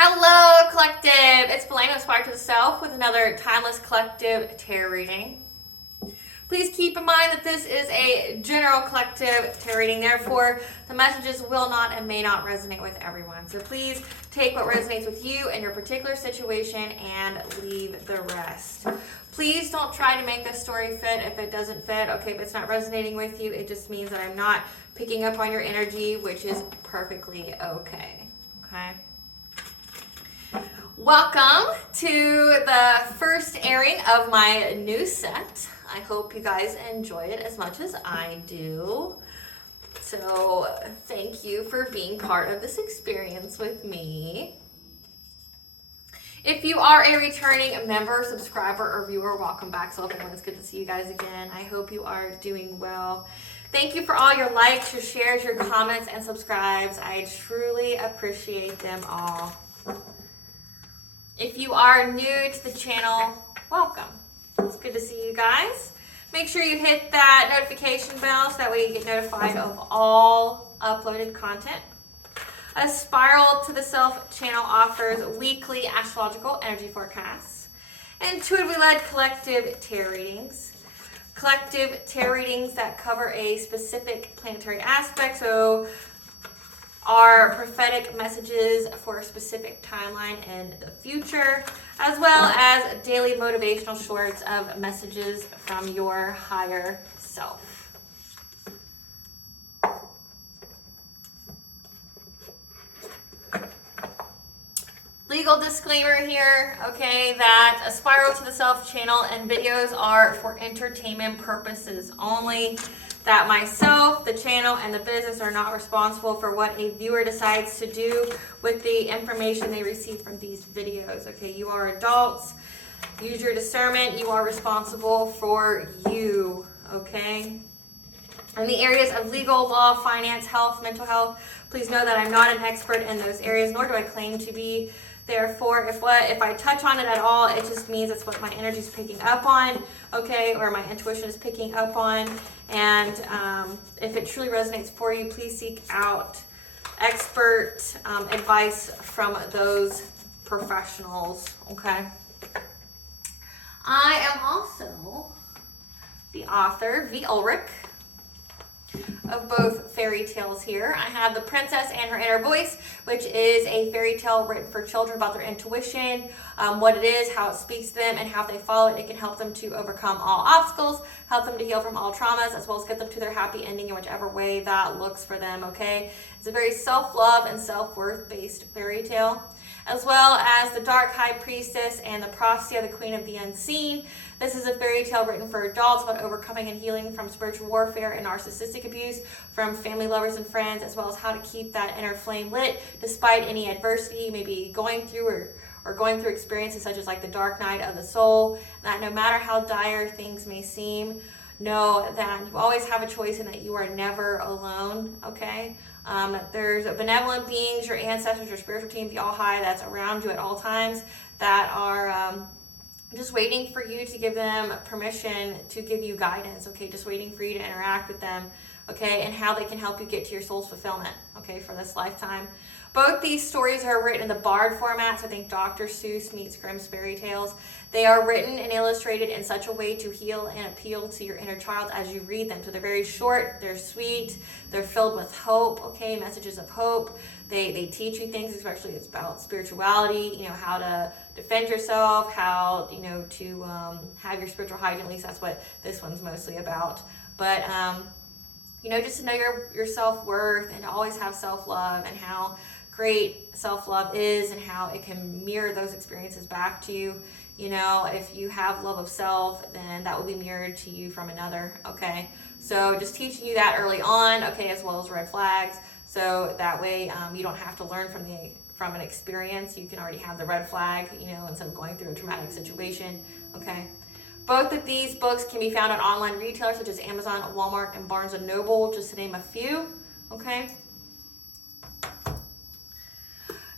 Hello, Collective. It's Belana, Aspire to the Self, with another timeless collective tarot reading. Please keep in mind that this is a general collective tarot reading. Therefore, the messages will not and may not resonate with everyone. So please take what resonates with you and your particular situation and leave the rest. Please don't try to make this story fit if it doesn't fit. Okay, if it's not resonating with you, it just means that I'm not picking up on your energy, which is perfectly okay. Okay? Welcome to the first airing of my new set. I hope you guys enjoy it as much as I do. So thank you for being part of this experience with me. If you are a returning member, subscriber, or viewer, welcome back. So it's good to see you guys again. I hope you are doing well. Thank you for all your likes, your shares, your comments, and subscribes. I truly appreciate them all. If you are new to the channel, welcome. It's good to see you guys. Make sure you hit that notification bell so that way you get notified of all uploaded content. A Spiral to the Self channel offers weekly astrological energy forecasts, intuitively led collective tarot readings. Collective tarot readings that cover a specific planetary aspect, so are prophetic messages for a specific timeline in the future, as well as daily motivational shorts of messages from your higher self. Legal disclaimer here, okay, that a Spiral to the Self channel and videos are for entertainment purposes only. That myself, the channel, and the business are not responsible for what a viewer decides to do with the information they receive from these videos. Okay, you are adults. Use your discernment. You are responsible for you. Okay? In the areas of legal, law, finance, health, mental health, please know that I'm not an expert in those areas, nor do I claim to be. Therefore, if I touch on it at all, it just means it's what my energy is picking up on, okay, or my intuition is picking up on. And if it truly resonates for you, please seek out expert advice from those professionals, okay? I am also the author, V. Ulrich, of both fairy tales here. I have The Princess and Her Inner Voice, which is a fairy tale written for children about their intuition, what it is, how it speaks to them, and how if they follow it, it can help them to overcome all obstacles, help them to heal from all traumas, as well as get them to their happy ending in whichever way that looks for them, okay? It's a very self-love and self-worth based fairy tale, as well as The Dark High Priestess and The Prophecy of the Queen of the Unseen. This is a fairy tale written for adults about overcoming and healing from spiritual warfare and narcissistic abuse from family, lovers, and friends, as well as how to keep that inner flame lit despite any adversity you may be going through or going through experiences such as like the dark night of the soul. That no matter how dire things may seem, know that you always have a choice and that you are never alone, okay? There's benevolent beings, your ancestors, your spiritual team, the All-High, that's around you at all times, that are just waiting for you to give them permission to give you guidance, okay? Just waiting for you to interact with them, okay? And how they can help you get to your soul's fulfillment, okay, for this lifetime. Both these stories are written in the Bard format, so I think Dr. Seuss meets Grimm's fairy tales. They are written and illustrated in such a way to heal and appeal to your inner child as you read them. So they're very short, they're sweet, they're filled with hope, okay, messages of hope. They teach you things, especially it's about spirituality, you know, how to defend yourself, how, you know, to have your spiritual hygiene. At least that's what this one's mostly about. But, you know, just to know your self-worth and to always have self-love and how great self-love is and how it can mirror those experiences back to you. You know, if you have love of self, then that will be mirrored to you from another, okay? So just teaching you that early on, okay, as well as red flags. So that way you don't have to learn from an experience. You can already have the red flag, you know, instead of going through a traumatic situation, okay? Both of these books can be found on online retailers such as Amazon, Walmart, and Barnes & Noble, just to name a few, okay?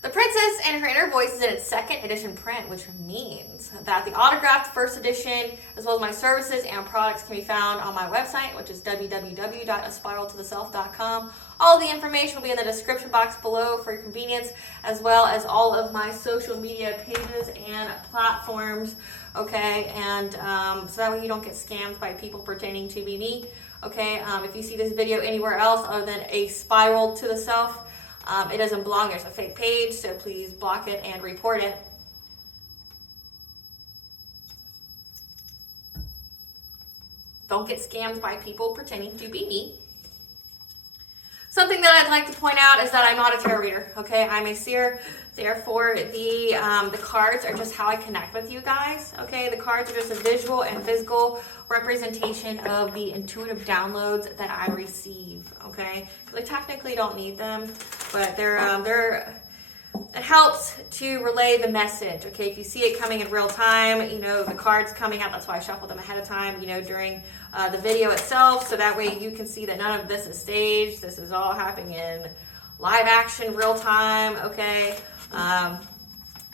The Princess and Her Inner Voice is in its second edition print, which means that the autographed first edition, as well as my services and products, can be found on my website, which is www.aspiraltotheself.com. All the information will be in the description box below for your convenience, as well as all of my social media pages and platforms, okay? And so that way you don't get scammed by people pretending to be me, okay? If you see this video anywhere else other than A Spiral to the Self, it doesn't belong. There's a fake page, so please block it and report it. Don't get scammed by people pretending to be me. Something that I'd like to point out is that I'm not a tarot reader, okay? I'm a seer. Therefore, the cards are just how I connect with you guys, okay? The cards are just a visual and physical representation of the intuitive downloads that I receive, okay? Because I technically don't need them, but it helps to relay the message, okay? If you see it coming in real time, you know, the cards coming out, that's why I shuffle them ahead of time, you know, during the video itself, so that way you can see that none of this is staged. This is all happening in live action, real time, okay? I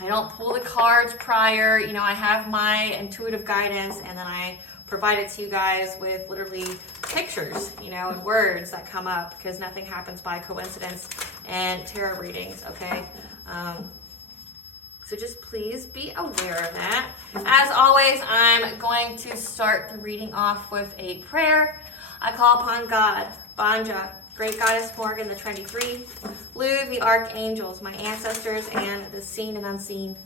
don't pull the cards prior, you know, I have my intuitive guidance, and then I provide it to you guys with literally pictures, you know, and words that come up, because nothing happens by coincidence in tarot readings, okay? So just please be aware of that. As always, I'm going to start the reading off with a prayer. I call upon God, Banja, Great Goddess Morgan, the Trinity Three, Lu, the Archangels, my ancestors, and the seen and unseen.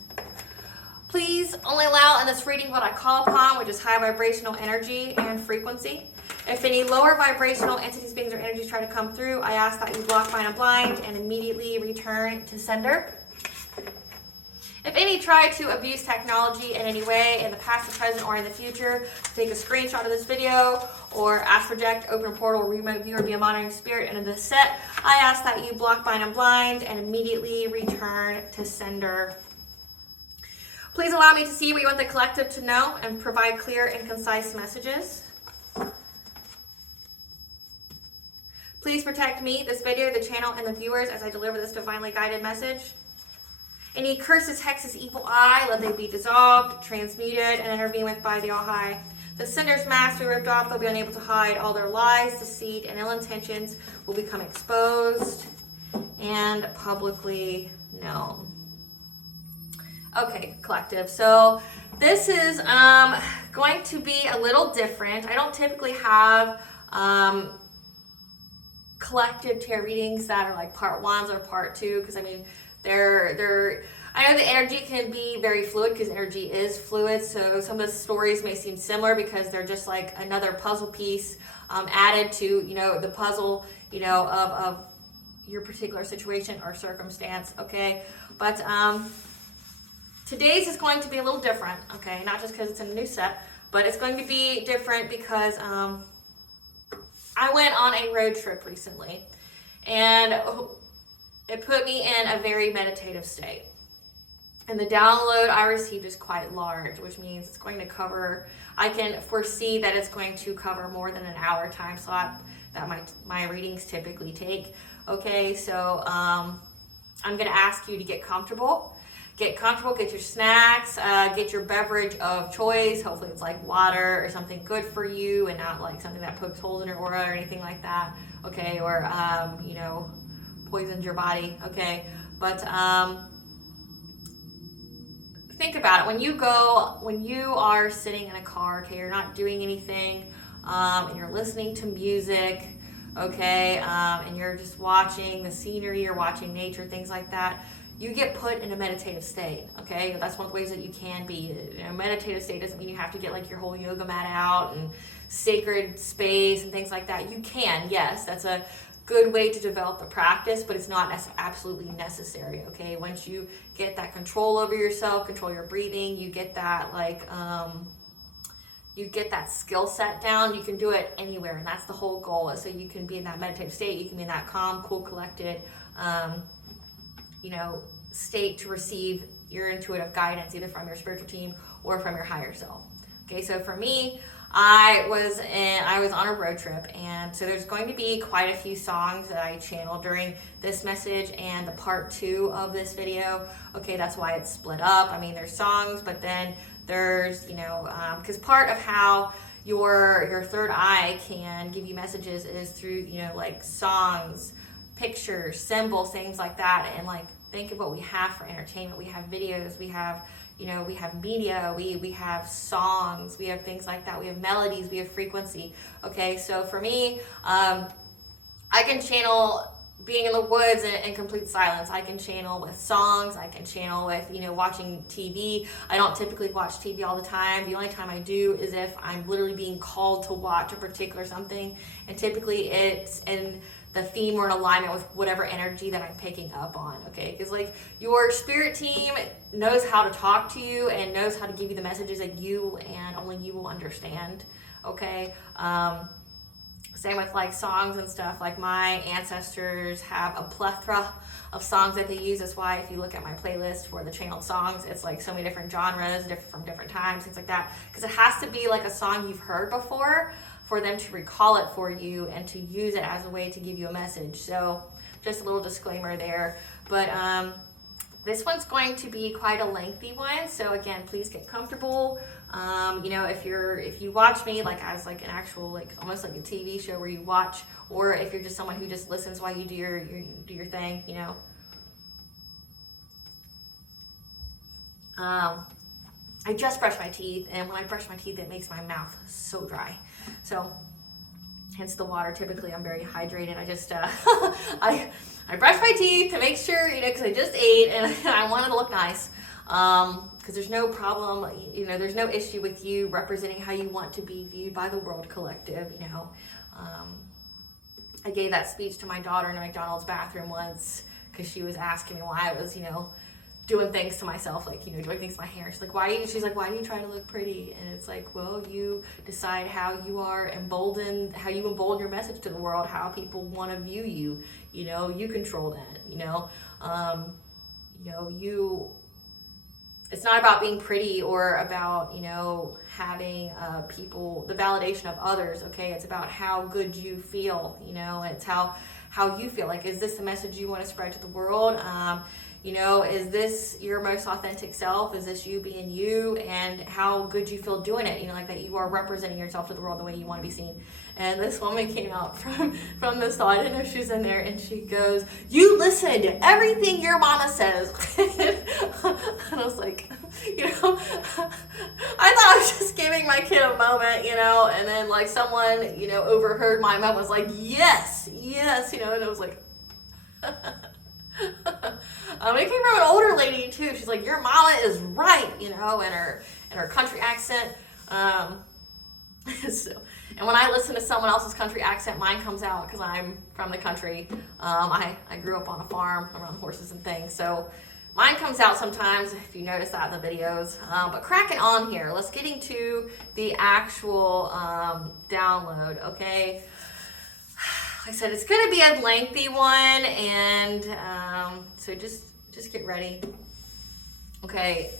Please only allow in this reading what I call upon, which is high vibrational energy and frequency. If any lower vibrational entities, beings, or energies try to come through, I ask that you block, bind, and blind, and immediately return to sender. If any try to abuse technology in any way, in the past, the present, or in the future, take a screenshot of this video, or ask, project, open a portal, remote view, or be a monitoring spirit into this set, I ask that you block, bind, and blind, and immediately return to sender. Please allow me to see what you want the collective to know and provide clear and concise messages. Please protect me, this video, the channel, and the viewers as I deliver this divinely guided message. Any curses, hexes, evil eye, let they be dissolved, transmuted, and intervened with by the All-High. The sender's mask will be ripped off. They'll be unable to hide. All their lies, deceit, and ill intentions will become exposed and publicly known. Okay, collective. So this is going to be a little different. I don't typically have collective tarot readings that are like part ones or part two, because I mean, I know the energy can be very fluid, because energy is fluid, so some of the stories may seem similar because they're just like another puzzle piece added to, you know, the puzzle, you know, of your particular situation or circumstance, okay? But today's is going to be a little different, okay? Not just because it's a new set, but it's going to be different because I went on a road trip recently, and it put me in a very meditative state. And the download I received is quite large, which means it's going to cover, I can foresee that it's going to cover more than an hour time slot that my readings typically take. Okay, so I'm going to ask you to get comfortable. Get comfortable, get your snacks, get your beverage of choice. Hopefully it's like water or something good for you and not like something that pokes holes in your aura or anything like that. Okay, or, you know, poisons your body, okay? But think about it. When you are sitting in a car, okay, you're not doing anything, and you're listening to music, okay, and you're just watching the scenery, you're watching nature, things like that, you get put in a meditative state, okay? That's one of the ways that you can be. You know, meditative state doesn't mean you have to get like your whole yoga mat out and sacred space and things like that. You can, yes, that's a good way to develop the practice, but it's not absolutely necessary, okay? Once you get that control over yourself, control your breathing, you get that like you get that skill set down, you can do it anywhere, and that's the whole goal, is so you can be in that meditative state, you can be in that calm, cool, collected you know, state to receive your intuitive guidance, either from your spiritual team or from your higher self. Okay, so for me, I was on a road trip, and so there's going to be quite a few songs that I channel during this message and the part 2 of this video. Okay, that's why it's split up. I mean, there's songs, but then there's, because part of how your third eye can give you messages is through, like songs, pictures, symbols, things like that. And like, think of what we have for entertainment. We have videos, we have media, we have songs, we have things like that, we have melodies, we have frequency. Okay, so for me, I can channel being in the woods in complete silence. I can channel with songs, I can channel with, watching TV. I don't typically watch TV all the time. The only time I do is if I'm literally being called to watch a particular something, and typically it's in the theme or in alignment with whatever energy that I'm picking up on, okay? Because like your spirit team knows how to talk to you and knows how to give you the messages that you and only you will understand, okay? Same with like songs and stuff. Like my ancestors have a plethora of songs that they use. That's why if you look at my playlist for the channeled songs, it's like so many different genres, from different times, things like that. Because it has to be like a song you've heard before for them to recall it for you and to use it as a way to give you a message. So just a little disclaimer there. But this one's going to be quite a lengthy one. So again, please get comfortable. If you watch me like as like an actual, like almost like a TV show where you watch, or if you're just someone who just listens while you do your thing, I just brushed my teeth, and when I brush my teeth, it makes my mouth so dry. So, hence the water. Typically, I'm very hydrated. I just, I brush my teeth to make sure, because I just ate, and I wanted to look nice. Because there's no problem, there's no issue with you representing how you want to be viewed by the world collective, I gave that speech to my daughter in a McDonald's bathroom once, because she was asking me why I was, doing things to myself, like, doing things to my hair. She's like, why do you try to look pretty? And it's like, well, you decide how you embolden your message to the world, how people want to view you, you control that, it's not about being pretty or about, having people, the validation of others, okay? It's about how good you feel, it's how you feel. Like, is this the message you want to spread to the world? Is this your most authentic self? Is this you being you, and how good you feel doing it? Like that you are representing yourself to the world the way you want to be seen. And this woman came out from the stall. I didn't know she was in there, and she goes, "You listen to everything your mama says." And I was like, I thought I was just giving my kid a moment, and then like someone, overheard my mom was like, yes, and I was like, it came from an older lady too. She's like, your mama is right, in her country accent. And when I listen to someone else's country accent, mine comes out because I'm from the country. I grew up on a farm around horses and things, so mine comes out sometimes, if you notice that in the videos. But cracking on here, let's get into the actual download, okay? Like I said, it's going to be a lengthy one, and so just get ready. Okay,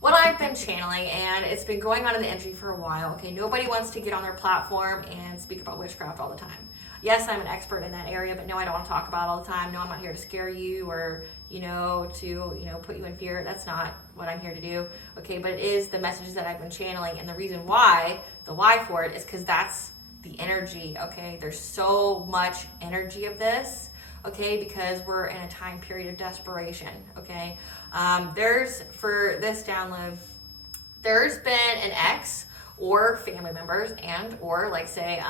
what I've been channeling, and it's been going on in the energy for a while. Okay, nobody wants to get on their platform and speak about witchcraft all the time. Yes, I'm an expert in that area, but no, I don't want to talk about it all the time. No, I'm not here to scare you or to put you in fear. That's not what I'm here to do. Okay, but it is the messages that I've been channeling, and the reason why, the why for it, is because that's the energy. Okay, there's so much energy of this. Okay, because we're in a time period of desperation. Okay, for this download, there's been an ex or family members, and or like say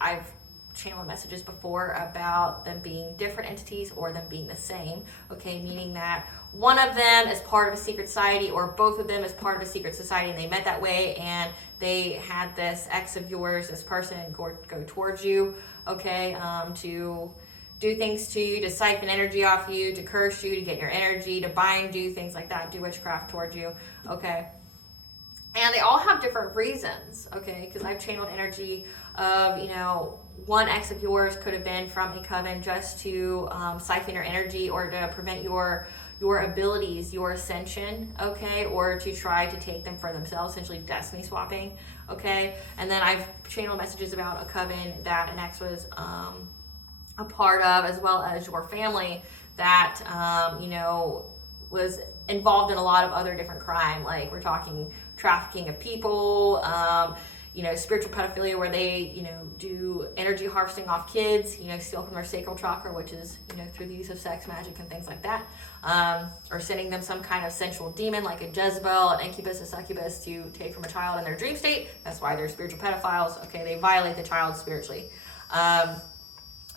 I've channeled messages before about them being different entities or them being the same. Okay, meaning that one of them is part of a secret society, or both of them is part of a secret society, and they met that way, and they had this ex of yours, this person, go towards you, okay, to do things to you, to siphon energy off you, to curse you, to get your energy, to bind you, things like that, do witchcraft towards you, okay? And they all have different reasons, okay? Because I've channeled energy of, one ex of yours could have been from a coven just to siphon your energy or to prevent your your abilities, your ascension, okay, or to try to take them for themselves, essentially destiny swapping, okay. And then I've channeled messages about a coven that an ex was a part of, as well as your family that was involved in a lot of other different crime. Like we're talking trafficking of people, spiritual pedophilia, where they, do energy harvesting off kids, steal from their sacral chakra, which is, through the use of sex, magic, and things like that. Or sending them some kind of sensual demon, like a Jezebel, an incubus, a succubus, to take from a child in their dream state. That's why they're spiritual pedophiles. Okay, they violate the child spiritually.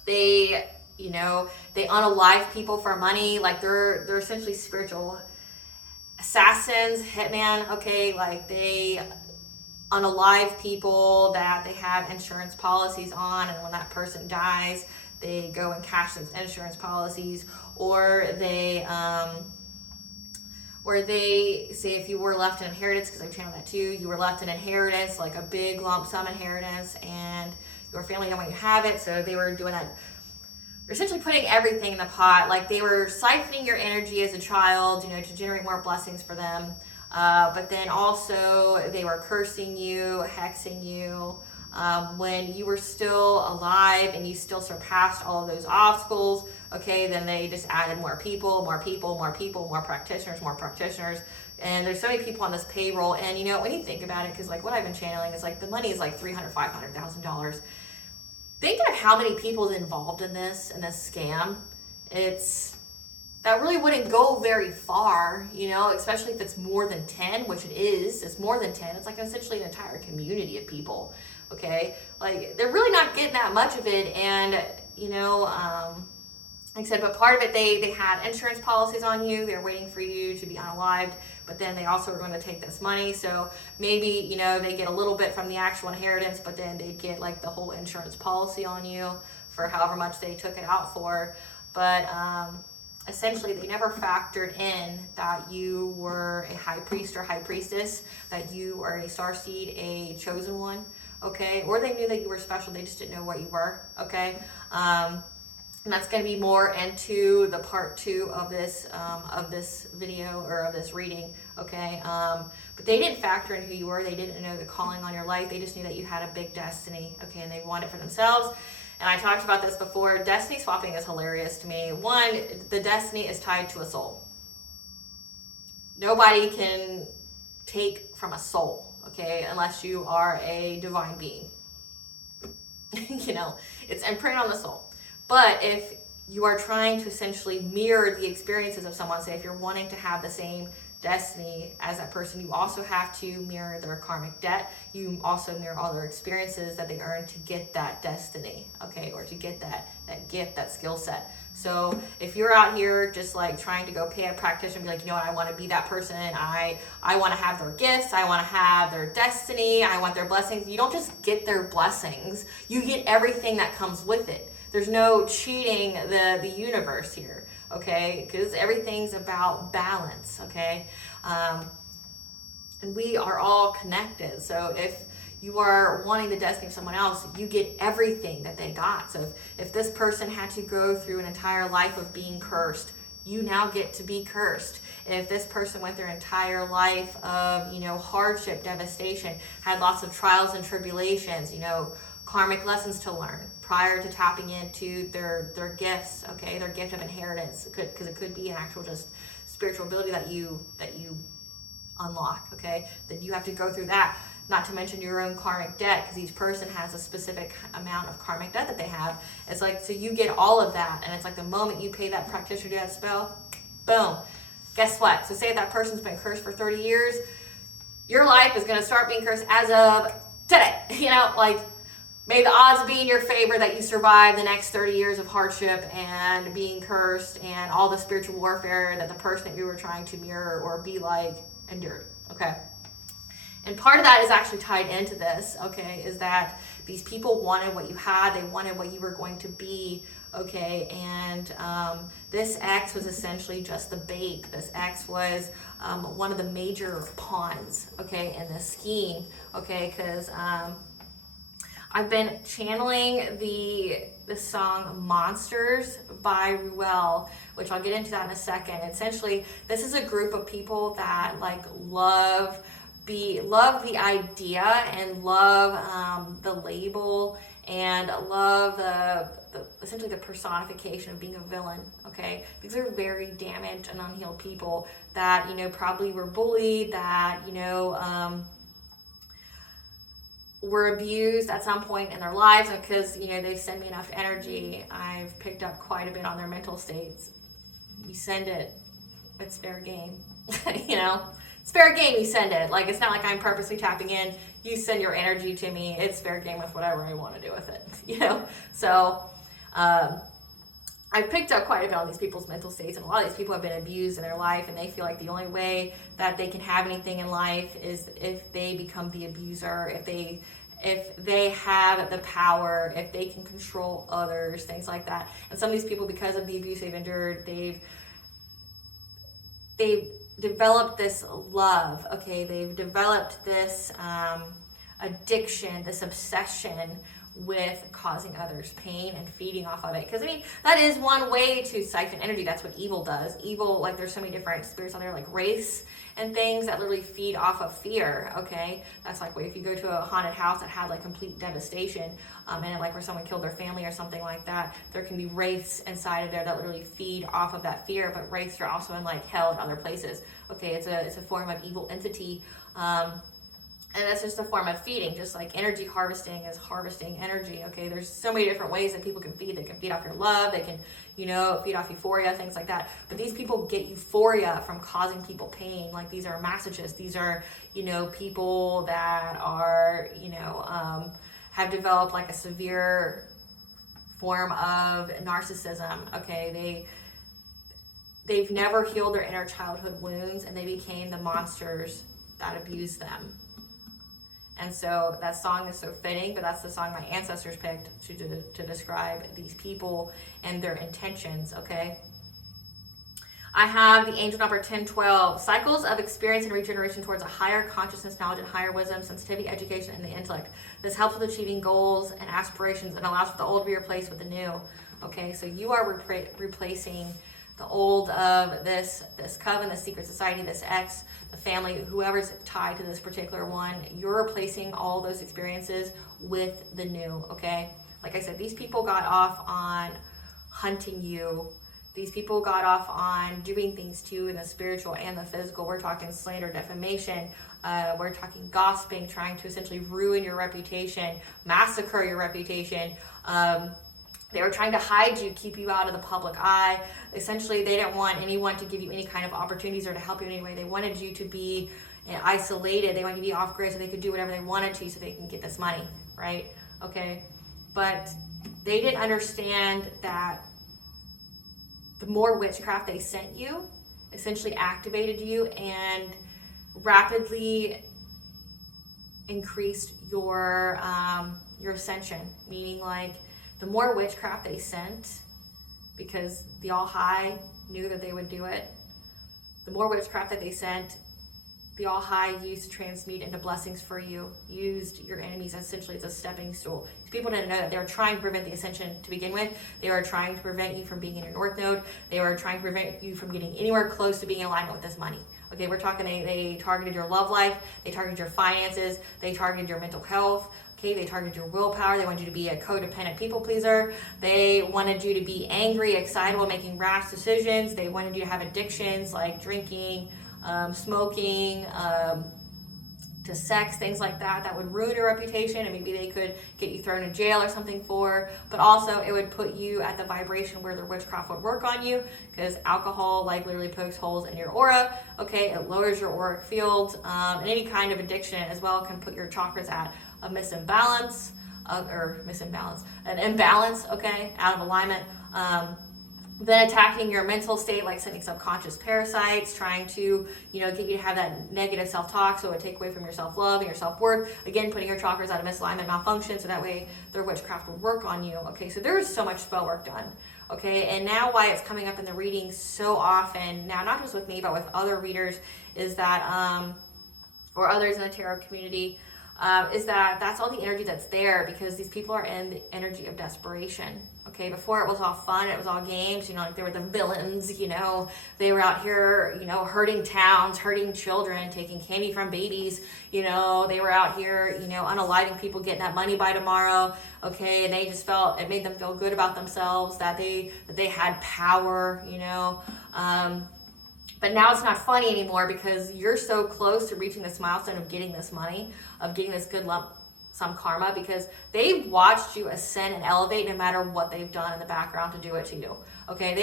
They unalive people for money. Like they're essentially spiritual assassins, hitman. Okay, like they unalive people that they have insurance policies on, and when that person dies, they go and cash those insurance policies, or they say if you were left an inheritance, because I've channeled that too, you were left an inheritance, like a big lump sum inheritance, and your family didn't want you to have it, so they were doing that. They're essentially putting everything in the pot. Like they were siphoning your energy as a child, to generate more blessings for them. But then also they were cursing you, hexing you. When you were still alive and you still surpassed all of those obstacles, okay, then they just added more people, more practitioners. And there's so many people on this payroll. And when you think about it, because like what I've been channeling is like the money is like $300,000, $500,000. Thinking of how many people is involved in this scam, that really wouldn't go very far, especially if it's more than 10, which it is. It's more than 10. It's like essentially an entire community of people, okay? Like, they're really not getting that much of it, and, like I said, but part of it, they had insurance policies on you. They're waiting for you to be unalived, but then they also are going to take this money. So maybe, they get a little bit from the actual inheritance, but then they get like the whole insurance policy on you for however much they took it out for. But essentially, they never factored in that you were a high priest or high priestess, that you are a starseed, a chosen one, okay? Or they knew that you were special. They just didn't know what you were, okay? And that's going to be more into the part 2 of this video, or of this reading, okay? But they didn't factor in who you were. They didn't know the calling on your life. They just knew that you had a big destiny, okay? And they wanted it for themselves. And I talked about this before. Destiny swapping is hilarious to me. One, the destiny is tied to a soul. Nobody can take from a soul, okay? Unless you are a divine being. It's imprinted on the soul. But if you are trying to essentially mirror the experiences of someone, say if you're wanting to have the same destiny as that person, you also have to mirror their karmic debt. You also mirror all their experiences that they earned to get that destiny, okay, or to get that gift, that skill set. So if you're out here just like trying to go pay a practitioner and be like, I want to be that person. I want to have their gifts. I want to have their destiny. I want their blessings. You don't just get their blessings. You get everything that comes with it. There's no cheating the universe here, okay? Because everything's about balance, okay? And we are all connected. So if you are wanting the destiny of someone else, you get everything that they got. So if this person had to go through an entire life of being cursed, you now get to be cursed. And if this person went their entire life of, hardship, devastation, had lots of trials and tribulations, karmic lessons to learn prior to tapping into their gifts, okay, their gift of inheritance, because it could be an actual just spiritual ability that you unlock, okay, then you have to go through that. Not to mention your own karmic debt, because each person has a specific amount of karmic debt that they have. It's like, so you get all of that, and it's like the moment you pay that practitioner to do that spell, boom, guess what? So say that person's been cursed for 30 years, your life is going to start being cursed as of today, may the odds be in your favor that you survive the next 30 years of hardship and being cursed and all the spiritual warfare that the person that you were trying to mirror or be like endured, okay? And part of that is actually tied into this, okay, is that these people wanted what you had, they wanted what you were going to be, okay, and this ex was essentially just the bait. This ex was one of the major pawns, okay, in this scheme, okay, because I've been channeling the song Monsters by Ruel, which I'll get into that in a second. Essentially, this is a group of people that like love the idea and love the label and love the essentially the personification of being a villain. Okay, these are very damaged and unhealed people that, you know, probably were bullied, that, you know, were abused at some point in their lives, because, you know, they send me enough energy. I've picked up quite a bit on their mental states. You send it, it's fair game. You know, it's fair game. You send it. Like, it's not like I'm purposely tapping in. You send your energy to me. It's fair game with whatever I want to do with it. You know, so I've picked up quite a bit on these people's mental states, and a lot of these people have been abused in their life, and they feel like the only way that they can have anything in life is if they become the abuser, if they have the power, if they can control others, things like that. And some of these people, because of the abuse they've endured, they've developed this love, okay? They've developed this addiction, this obsession with causing others pain and feeding off of it. Because, I mean, that is one way to siphon energy. That's what evil does. Evil, like, there's so many different spirits out there, like wraiths and things that literally feed off of fear, okay? That's like if you go to a haunted house that had like complete devastation, and like where someone killed their family or something like that, there can be wraiths inside of there that literally feed off of that fear. But wraiths are also in like hell and other places, okay? It's a form of evil entity. And that's just a form of feeding, just like energy harvesting is harvesting energy, okay? There's so many different ways that people can feed. They can feed off your love. They can, you know, feed off euphoria, things like that. But these people get euphoria from causing people pain. Like, these are masochists. These are, you know, people that are, you know, have developed like a severe form of narcissism, okay? They've never healed their inner childhood wounds, and they became the monsters that abused them. And so that song is so fitting, but that's the song my ancestors picked to describe these people and their intentions, okay? I have the angel number 1012, cycles of experience and regeneration towards a higher consciousness, knowledge, and higher wisdom, sensitivity, education, and the intellect. This helps with achieving goals and aspirations and allows for the old to be replaced with the new, okay? So you are replacing the old of this coven, this secret society, this ex, the family, whoever's tied to this particular one. You're replacing all those experiences with the new, okay? Like I said, these people got off on hunting you. These people got off on doing things to you in the spiritual and the physical. We're talking slander, defamation. We're talking gossiping, trying to essentially ruin your reputation, massacre your reputation. They were trying to hide you, keep you out of the public eye. Essentially, they didn't want anyone to give you any kind of opportunities or to help you in any way. They wanted you to be isolated. They wanted you to be off grid so they could do whatever they wanted to so they can get this money, right? Okay. But they didn't understand that the more witchcraft they sent you, essentially activated you and rapidly increased your ascension, meaning like, the more witchcraft they sent, because the All High knew that they would do it, the more witchcraft that they sent, the All High used to transmute into blessings for you, used your enemies essentially as a stepping stool. People didn't know that. They were trying to prevent the ascension to begin with. They were trying to prevent you from being in your North Node. They were trying to prevent you from getting anywhere close to being in alignment with this money. Okay, we're talking, they targeted your love life, they targeted your finances, they targeted your mental health. Okay, they targeted your willpower. They wanted you to be a codependent people pleaser. They wanted you to be angry, excitable, making rash decisions. They wanted you to have addictions like drinking, smoking, to sex, things like that, that would ruin your reputation, and maybe they could get you thrown in jail or something for, but also it would put you at the vibration where their witchcraft would work on you, because alcohol like literally pokes holes in your aura, okay? It lowers your auric field, and any kind of addiction as well can put your chakras at a an imbalance, okay, out of alignment. Then attacking your mental state, like sending subconscious parasites, trying to, get you to have that negative self-talk, so it would take away from your self-love and your self-worth. Again, putting your chakras out of misalignment, malfunction, so that way their witchcraft would work on you. Okay, so there's so much spell work done. Okay, and now why it's coming up in the readings so often, now not just with me, but with other readers, is that, or others in the tarot community, is that that's all the energy that's there because these people are in the energy of desperation. Okay, before it was all fun, it was all games, like they were the villains, they were out here, hurting towns, hurting children, taking candy from babies, they were out here, unaliving people, getting that money by tomorrow, okay, and they just felt, it made them feel good about themselves, that they had power, but now it's not funny anymore because you're so close to reaching this milestone of getting this money, of getting this good lump sum karma, because they've watched you ascend and elevate no matter what they've done in the background to do it to you. Okay,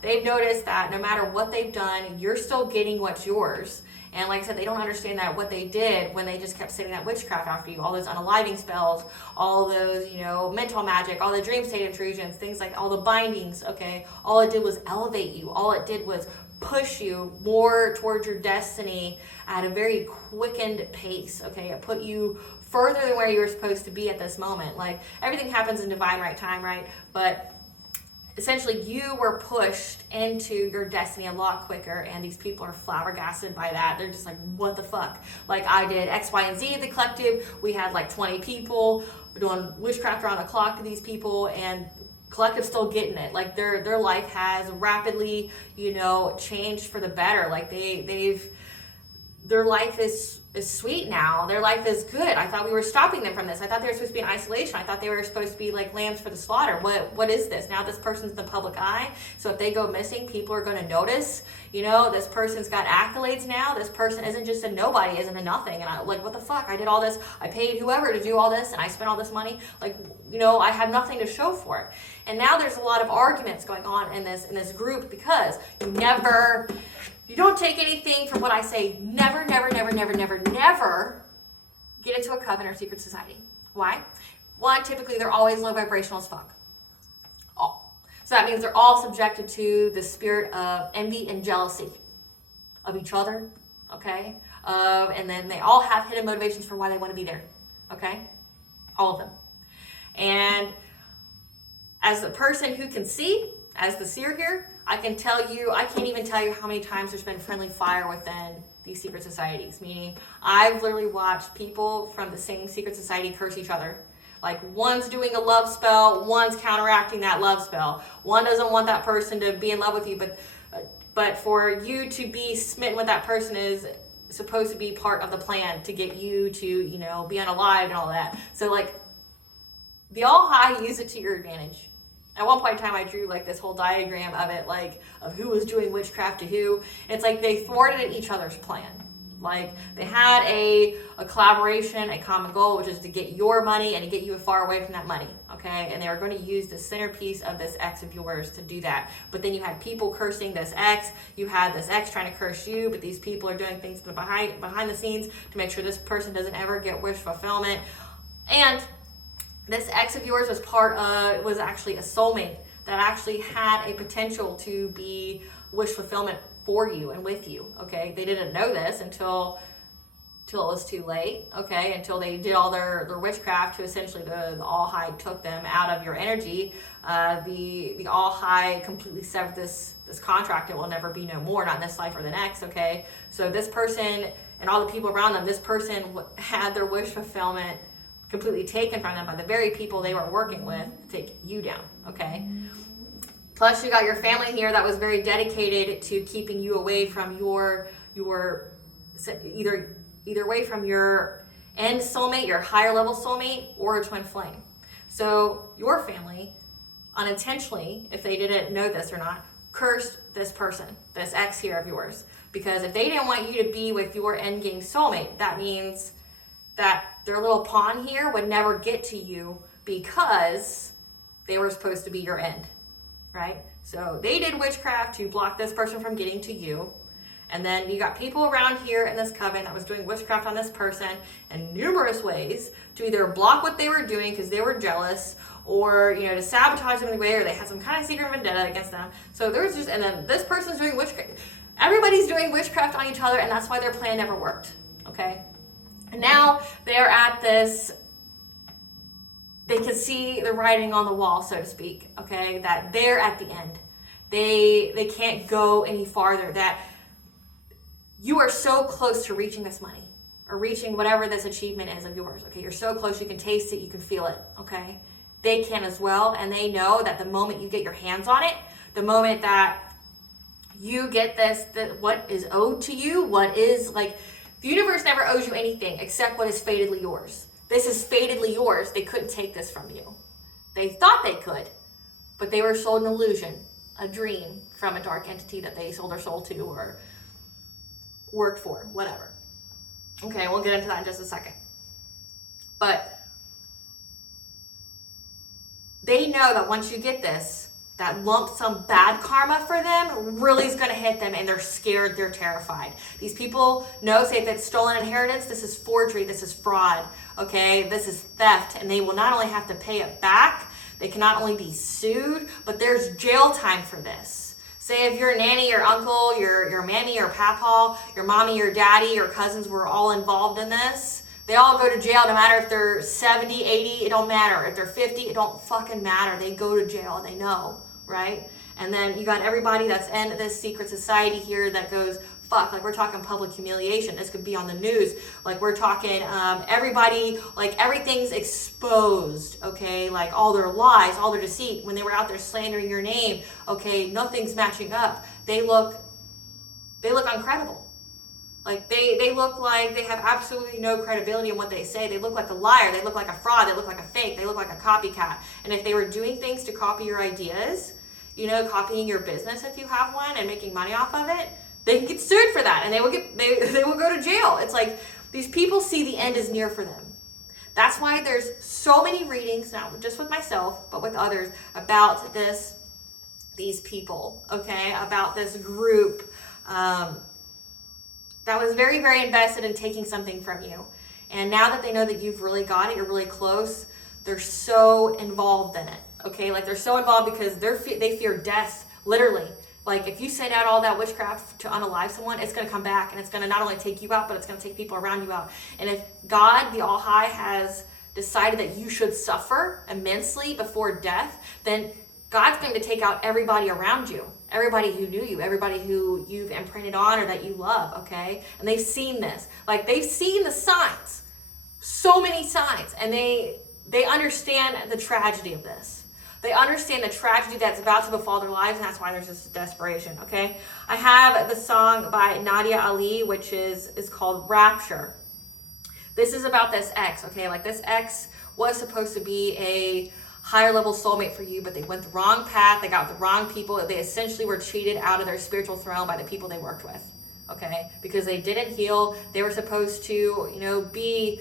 they've noticed that no matter what they've done, you're still getting what's yours. And like I said, they don't understand that what they did when they just kept sitting that witchcraft after you, all those unaliving spells, all those, mental magic, all the dream state intrusions, things like all the bindings, okay, all it did was elevate you. All it did was push you more towards your destiny at a very quickened pace, okay? It put you further than where you were supposed to be at this moment. Like, everything happens in divine right time, right? But essentially, you were pushed into your destiny a lot quicker, and these people are flabbergasted by that. They're just like, what the fuck? Like, I did X, Y, and Z at the collective. We had like 20 people doing witchcraft around the clock to these people, and collective's still getting it. Like, their life has rapidly, changed for the better. Like, their life is sweet now. Their life is good. I thought we were stopping them from this. I thought they were supposed to be in isolation. I thought they were supposed to be like lambs for the slaughter. What is this? Now this person's in the public eye. So if they go missing, people are going to notice. This person's got accolades now. This person isn't just a nobody, isn't a nothing. And I'm like, what the fuck? I did all this. I paid whoever to do all this, and I spent all this money. Like, I have nothing to show for it. And now there's a lot of arguments going on in this group because you don't take anything from what I say. Never, never, never, never, never, never get into a coven or secret society. Why? One, typically they're always low vibrational as fuck. All. So that means they're all subjected to the spirit of envy and jealousy of each other, okay? And then they all have hidden motivations for why they want to be there, okay? All of them. And as the person who can see, as the seer here, I can't even tell you how many times there's been friendly fire within these secret societies. Meaning, I've literally watched people from the same secret society curse each other. Like, one's doing a love spell, one's counteracting that love spell. One doesn't want that person to be in love with you, but for you to be smitten with that person is supposed to be part of the plan to get you to, be unalived and all that. So, like, the All High use it to your advantage. At one point in time, I drew like this whole diagram of it, like of who was doing witchcraft to who. It's like they thwarted each other's plan. Like, they had a collaboration, a common goal, which is to get your money and to get you far away from that money, okay? And they were going to use the centerpiece of this ex of yours to do that. But then you had people cursing this ex. You had this ex trying to curse you, but these people are doing things behind the scenes to make sure this person doesn't ever get wish fulfillment. And this ex of yours was actually a soulmate that actually had a potential to be wish fulfillment for you and with you, okay? They didn't know this until it was too late, okay? Until they did all their witchcraft to essentially the All High took them out of your energy. The All High completely severed this contract. It will never be no more, not in this life or the next, okay? So this person and all the people around them, this person had their wish fulfillment completely taken from them by the very people they were working with to take you down, okay? Plus, you got your family here that was very dedicated to keeping you away from your either away from your end soulmate, your higher level soulmate, or a twin flame. So your family, unintentionally, if they didn't know this or not, cursed this person, this ex here of yours. Because if they didn't want you to be with your endgame soulmate, that means that their little pawn here would never get to you because they were supposed to be your end, right? So they did witchcraft to block this person from getting to you. And then you got people around here in this coven that was doing witchcraft on this person in numerous ways to either block what they were doing because they were jealous, or to sabotage them in a way, or they had some kind of secret vendetta against them. So there's and then this person's doing witchcraft. Everybody's doing witchcraft on each other, and that's why their plan never worked, okay? And now they're at this, they can see the writing on the wall, so to speak, okay? That they're at the end. They can't go any farther. That you are so close to reaching this money, or reaching whatever this achievement is of yours. Okay, you're so close, you can taste it, you can feel it. Okay, they can as well, and they know that the moment you get your hands on it, the moment that you get this, what is owed to you, what is like, the universe never owes you anything except what is fatedly yours. This is fatedly yours. They couldn't take this from you. They thought they could, but they were sold an illusion, a dream from a dark entity that they sold their soul to or worked for, whatever. Okay, we'll get into that in just a second. But they know that once you get this, that lump sum bad karma for them really is going to hit them, and they're scared, they're terrified. These people know, say if it's stolen inheritance, this is forgery, this is fraud, okay? This is theft, and they will not only have to pay it back, they can not only be sued, but there's jail time for this. Say if your nanny, your uncle, your mammy, your papaw, your mommy, your daddy, your cousins were all involved in this, they all go to jail, no matter if they're 70, 80, it don't matter. If they're 50, it don't fucking matter. They go to jail, they know, right? And then you got everybody that's in this secret society here that goes, fuck, like we're talking public humiliation. This could be on the news. Like we're talking everybody, like everything's exposed, okay? Like all their lies, all their deceit, when they were out there slandering your name, okay, nothing's matching up. They look uncredible. Like they look like they have absolutely no credibility in what they say. They look like a liar. They look like a fraud. They look like a fake. They look like a copycat. And if they were doing things to copy your ideas, you know, copying your business if you have one and making money off of it, they can get sued for that, and they will go to jail. It's like these people see the end is near for them. That's why there's so many readings, not just with myself, but with others, about these people, okay, about this group that was very, very invested in taking something from you. And now that they know that you've really got it, you're really close, they're so involved in it, okay? Like they're so involved because they fear death, literally. Like if you send out all that witchcraft to unalive someone, it's going to come back, and it's going to not only take you out, but it's going to take people around you out. And if God, the All-High, has decided that you should suffer immensely before death, then God's going to take out everybody around you. Everybody who knew you, everybody who you've imprinted on or that you love, okay? And they've seen this. Like, they've seen the signs. So many signs. And they understand the tragedy of this. They understand the tragedy that's about to befall their lives, and that's why there's this desperation, okay? I have the song by Nadia Ali, which is called Rapture. This is about this ex, okay? Like, this ex was supposed to be a higher level soulmate for you, but they went the wrong path. They got the wrong people. They essentially were cheated out of their spiritual throne by the people they worked with, okay? Because they didn't heal. They were supposed to, you know, be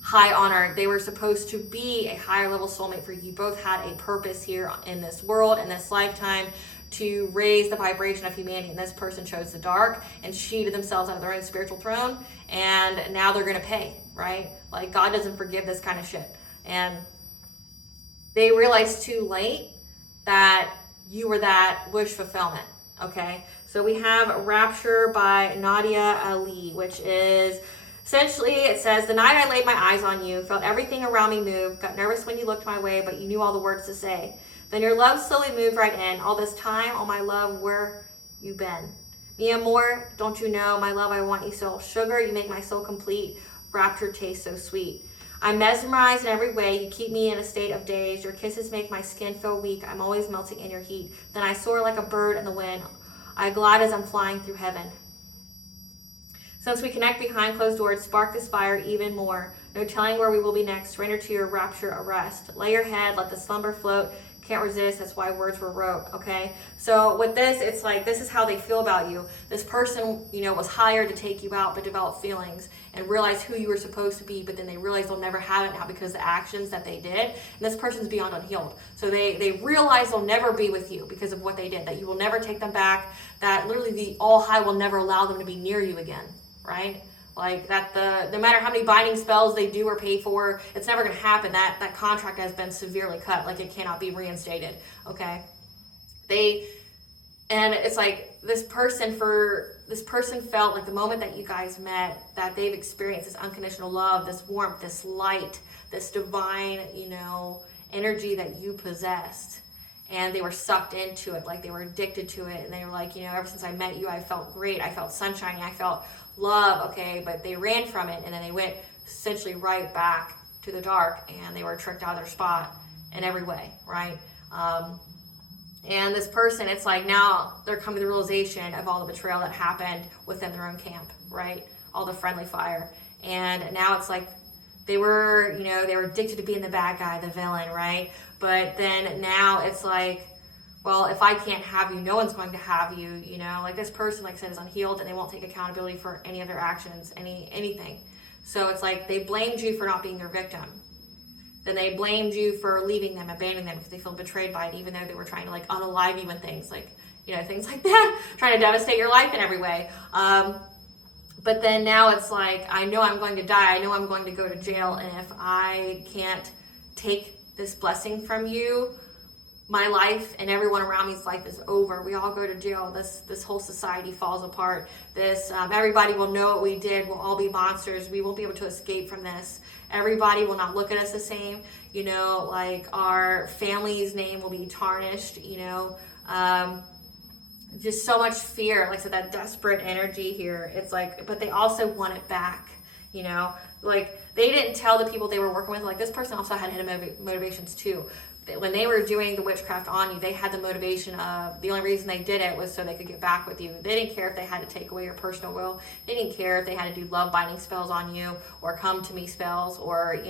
high honor. They were supposed to be a higher level soulmate for you. You both had a purpose here in this world, in this lifetime, to raise the vibration of humanity. And this person chose the dark and cheated themselves out of their own spiritual throne. And now they're going to pay, right? Like, God doesn't forgive this kind of shit. And they realized too late that you were that wish fulfillment, okay? So we have Rapture by Nadia Ali, which is essentially, it says, the night I laid my eyes on you, felt everything around me move, got nervous when you looked my way, but you knew all the words to say. Then your love slowly moved right in. All this time, oh my love, where you been? Mi amor, don't you know, my love, I want you so. Sugar, you make my soul complete. Rapture tastes so sweet. I'm mesmerized in every way. You keep me in a state of daze. Your kisses make my skin feel weak. I'm always melting in your heat. Then I soar like a bird in the wind. I glide as I'm flying through heaven. Since we connect behind closed doors, spark this fire even more. No telling where we will be next. Surrender to your rapture arrest. Lay your head, let the slumber float. Can't resist, that's why words were wrote, okay? So with this, it's like, this is how they feel about you. This person, you know, was hired to take you out, but developed feelings and realized who you were supposed to be, but then they realize they'll never have it now because of the actions that they did. And this person's beyond unhealed. So they realize they'll never be with you because of what they did, that you will never take them back, that literally the All-High will never allow them to be near you again, right? Like that no matter how many binding spells they do or pay for, it's never going to happen. That contract has been severely cut. Like it cannot be reinstated. Okay. And it's like this person felt like the moment that you guys met, that they've experienced this unconditional love, this warmth, this light, this divine, you know, energy that you possessed. and they were sucked into it, like they were addicted to it, and they were like, ever since I met you, I felt great, I felt sunshiny, I felt love, okay, but they ran from it, and then they went essentially right back to the dark, and they were tricked out of their spot in every way, right? And this person, it's like now they're coming to the realization of all the betrayal that happened within their own camp, right? All the friendly fire. And now it's like they were addicted to being the bad guy, the villain, right? But then now it's like, well, if I can't have you, no one's going to have you, like this person, like I said, is unhealed, and they won't take accountability for any of their actions, anything. So it's like they blamed you for not being their victim. Then they blamed you for leaving them, abandoning them, because they feel betrayed by it, even though they were trying to like unalive you and things like, things like that, trying to devastate your life in every way. But then now it's like, I know I'm going to die. I know I'm going to go to jail. And if I can't take this blessing from you, my life and everyone around me's life is over. We all go to jail. This whole society falls apart. Everybody will know what we did. We'll all be monsters. We won't be able to escape from this. Everybody will not look at us the same. Like our family's name will be tarnished. Just so much fear. Like I said, that desperate energy here. It's like, but they also want it back. Like they didn't tell the people they were working with. Like this person also had hidden motivations too. When they were doing the witchcraft on you, they had the motivation of the only reason they did it was so they could get back with you. They didn't care if they had to take away your personal will. They didn't care if they had to do love binding spells on you or come to me spells or,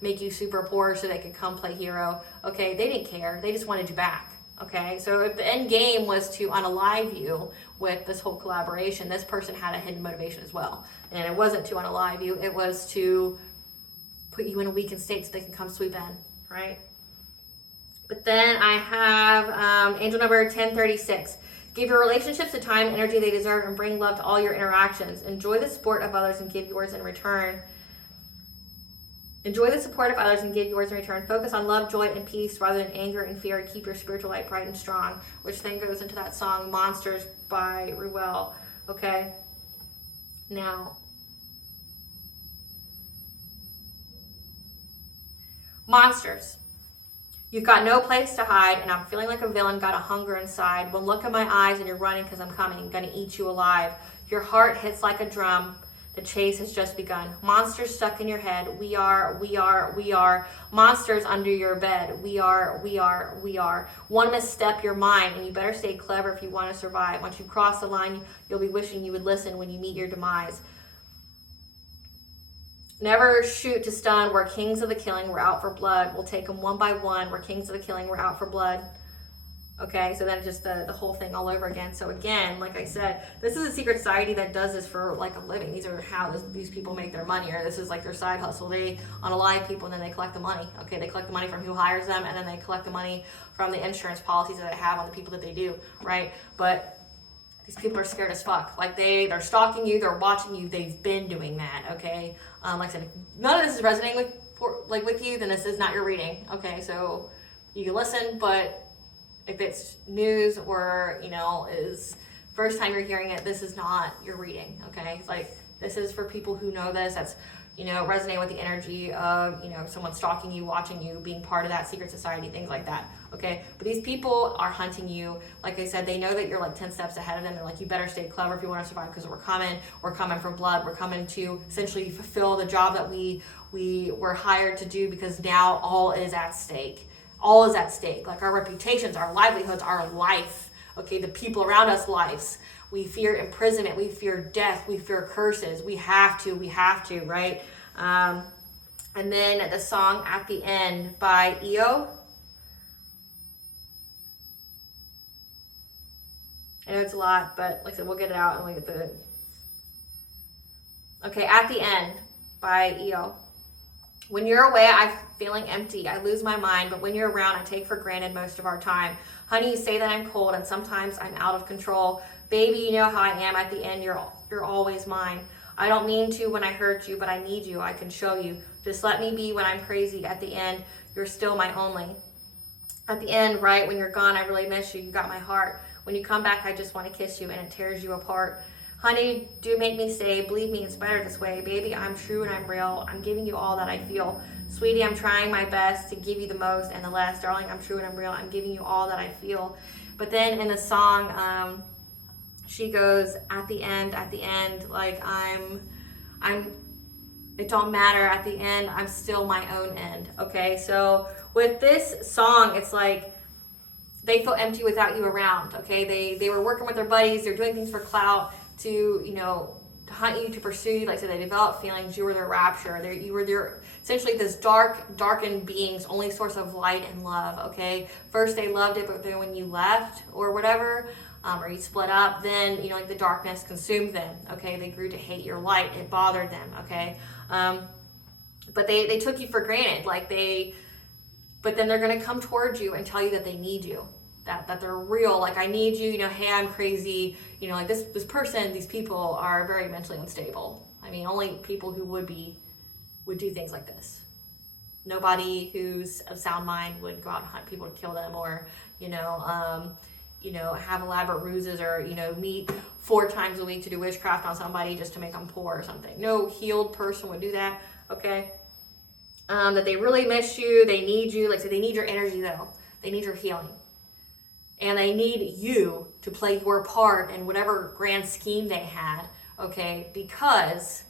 make you super poor so they could come play hero. Okay, they didn't care. They just wanted you back. Okay, so if the end game was to unalive you with this whole collaboration, this person had a hidden motivation as well. And it wasn't to unalive you. It was to put you in a weakened state so they can come sweep in, right? But then I have angel number 1036. Give your relationships the time and energy they deserve and bring love to all your interactions. Enjoy the support of others and give yours in return. Enjoy the support of others and give yours in return. Focus on love, joy, and peace rather than anger and fear, and keep your spiritual light bright and strong, which then goes into that song Monsters by Ruel. Okay? Now, monsters. You've got no place to hide, and I'm feeling like a villain, got a hunger inside. One look in my eyes and you're running because I'm coming, gonna eat you alive. Your heart hits like a drum. The chase has just begun. Monsters stuck in your head. We are. Monsters under your bed. We are. One misstep, you're mine, and you better stay clever if you want to survive. Once you cross the line, you'll be wishing you would listen when you meet your demise. Never shoot to stun. We're kings of the killing. We're out for blood. We'll take them one by one. We're kings of the killing. We're out for blood. Okay, so then just the whole thing all over again. So again, like I said, this is a secret society that does this for like a living. These are how these people make their money, or this is like their side hustle. They unalive people and then they collect the money. Okay, they collect the money from who hires them, and then they collect the money from the insurance policies that they have on the people that they do, right? But these people are scared as fuck. Like they're stalking you, they're watching you. They've been doing that. Okay, like I said, if none of this is resonating with you, then this is not your reading. Okay, so you can listen, but if it's news or is first time you're hearing it, this is not your reading. Okay, like this is for people who know this. That's resonate with the energy of someone stalking you, watching you, being part of that secret society, things like that. Okay, but these people are hunting you. Like I said, they know that you're like 10 steps ahead of them. They're like, you better stay clever if you want to survive, because we're coming for blood. We're coming to essentially fulfill the job that we were hired to do, because now all is at stake. All is at stake. Like our reputations, our livelihoods, our life. Okay, the people around us lives. We fear imprisonment. We fear death. We fear curses. We have to, right? And then the song At the End by EO. I know it's a lot, but like I said, we'll get it out and we'll get the... Okay, At the End by EO. When you're away, I'm feeling empty. I lose my mind, but when you're around, I take for granted most of our time. Honey, you say that I'm cold, and sometimes I'm out of control. Baby, you know how I am. At the end, you're always mine. I don't mean to when I hurt you, but I need you. I can show you. Just let me be when I'm crazy. At the end, you're still my only. At the end, right, when you're gone, I really miss you. You got my heart. When you come back, I just want to kiss you, and it tears you apart. Honey, do make me stay. Believe me, it's better this way. Baby, I'm true and I'm real. I'm giving you all that I feel. Sweetie, I'm trying my best to give you the most and the less. Darling, I'm true and I'm real. I'm giving you all that I feel. But then in the song, she goes, at the end, like it don't matter. At the end, I'm still my own end. Okay, so with this song, it's like they feel empty without you around. Okay, they were working with their buddies. They're doing things for clout to, you know, to hunt you, to pursue you. Like, so they developed feelings. You were their rapture. You were their, essentially this darkened being's only source of light and love. Okay, first they loved it, but then when you left or whatever, or you split up, then, you know, like the darkness consumed them. Okay, they grew to hate your light. It bothered them. Okay, but they took you for granted. But then they're gonna come towards you and tell you that they need you. That they're real, like, I need you, you know, hey, I'm crazy, you know, like this person, these people are very mentally unstable. I mean, only people who would do things like this. Nobody who's of sound mind would go out and hunt people to kill them, or, you know, have elaborate ruses, or, you know, meet 4 times a week to do witchcraft on somebody just to make them poor or something. No healed person would do that, okay? That they really miss you, they need you, like, so they need your energy though. They need your healing. And they need you to play your part in whatever grand scheme they had, okay? Because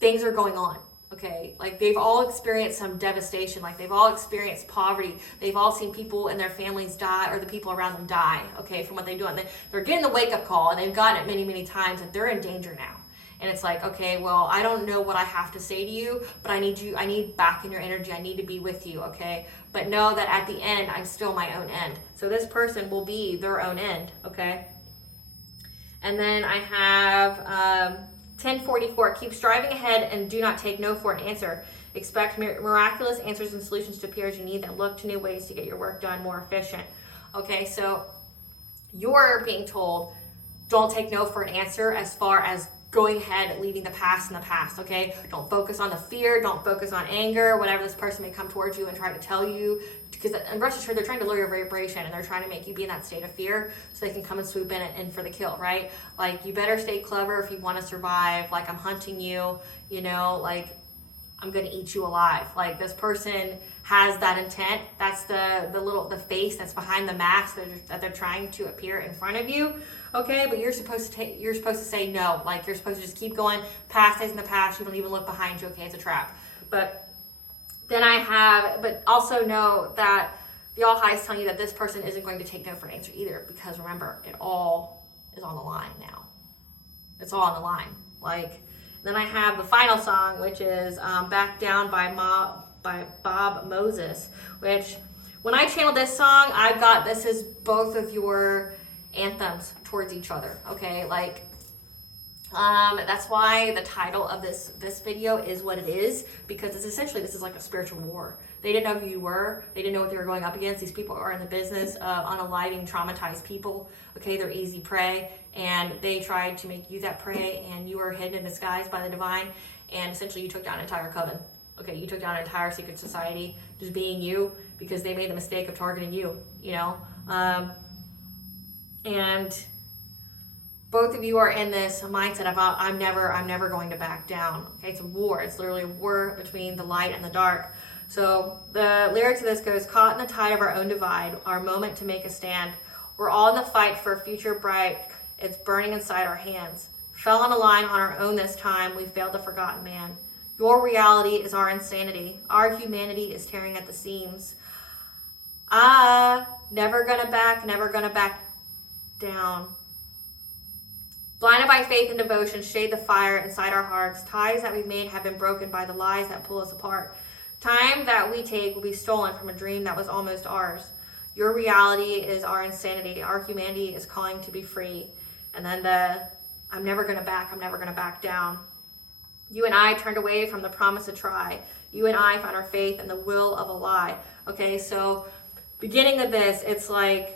things are going on, okay? Like, they've all experienced some devastation. Like, they've all experienced poverty. They've all seen people in their families die, or the people around them die, okay, from what they do. And they're getting the wake-up call, and they've gotten it many, many times, that they're in danger now. And it's like, okay, well, I don't know what I have to say to you, but I need back in your energy. I need to be with you, okay? But know that at the end, I'm still my own end. So this person will be their own end, okay? And then I have 1044. Keep striving ahead and do not take no for an answer. Expect miraculous answers and solutions to appear as you need them. Look to new ways to get your work done more efficient. Okay, so you're being told, don't take no for an answer, as far as going ahead, leaving the past in the past, okay? Don't focus on the fear, don't focus on anger, whatever this person may come towards you and try to tell you, because, and rest assured, they're trying to lower your vibration, and they're trying to make you be in that state of fear so they can come and swoop in for the kill, right? Like, you better stay clever if you want to survive. Like, I'm hunting you, you know, like, I'm gonna eat you alive. Like, this person has that intent. That's the face that's behind the mask that they're trying to appear in front of you. Okay, but you're supposed to say no. Like, you're supposed to just keep going. Past stays in the past. You don't even look behind you. Okay, it's a trap. But then but also know that the All High is telling you that this person isn't going to take no for an answer either, because remember, it all is on the line now. It's all on the line. Like, then I have the final song, which is Back Down by Bob Moses, which, when I channeled this song, I've got this is both of your anthems towards each other, okay? Like, that's why the title of this video is what it is, because it's essentially, this is like a spiritual war. They didn't know who you were. They didn't know what they were going up against. These people are in the business of unaliving traumatized people, okay? They're easy prey, and they tried to make you that prey, and you were hidden in disguise by the divine, and essentially you took down an entire coven, okay? You took down an entire secret society, just being you, because they made the mistake of targeting you, you know? And both of you are in this mindset of, I'm never going to back down. Okay, it's a war. It's literally a war between the light and the dark. So the lyrics of this goes, caught in the tide of our own divide, our moment to make a stand. We're all in the fight for a future bright. It's burning inside our hands. Fell on a line on our own this time. We failed the forgotten man. Your reality is our insanity. Our humanity is tearing at the seams. Never gonna back down. Blinded by faith and devotion, shade the fire inside our hearts. Ties that we've made have been broken by the lies that pull us apart. Time that we take will be stolen from a dream that was almost ours. Your reality is our insanity. Our humanity is calling to be free. And then I'm never gonna back down. You and I turned away from the promise to try. You and I found our faith in the will of a lie. Okay, so beginning of this, it's like,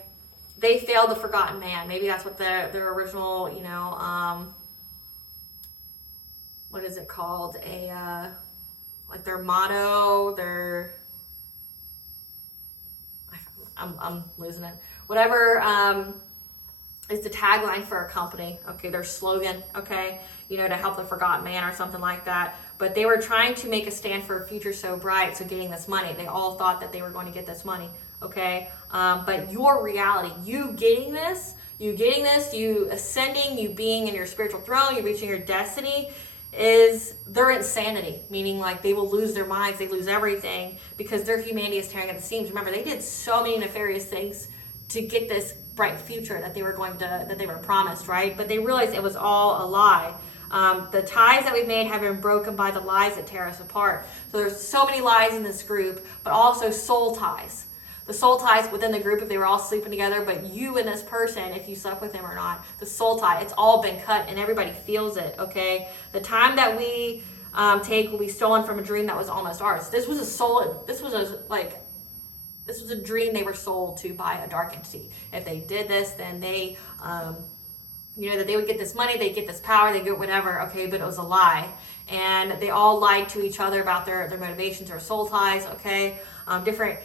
they failed the forgotten man. Maybe that's what their original, you know, what is it called? Like their motto, I'm losing it. Whatever is the tagline for a company, okay, their slogan, okay, you know, to help the forgotten man or something like that. But they were trying to make a stand for a future so bright, so getting this money. They all thought that they were going to get this money, okay? But your reality, you getting this, you ascending, you being in your spiritual throne, you reaching your destiny, is their insanity, meaning like they will lose their minds, they lose everything because their humanity is tearing at the seams. Remember, they did so many nefarious things to get this bright future that they were promised, right? But they realized it was all a lie. The ties that we've made have been broken by the lies that tear us apart. So there's so many lies in this group, but also soul ties. The soul ties within the group, if they were all sleeping together, but you and this person, if you slept with him or not, the soul tie, it's all been cut and everybody feels it, okay? The time that we take will be stolen from a dream that was almost ours. This was a dream they were sold to by a dark entity. If they did this, then they, that they would get this money, they'd get this power, they'd get whatever, okay, but it was a lie. And they all lied to each other about their motivations or soul ties, okay? Different,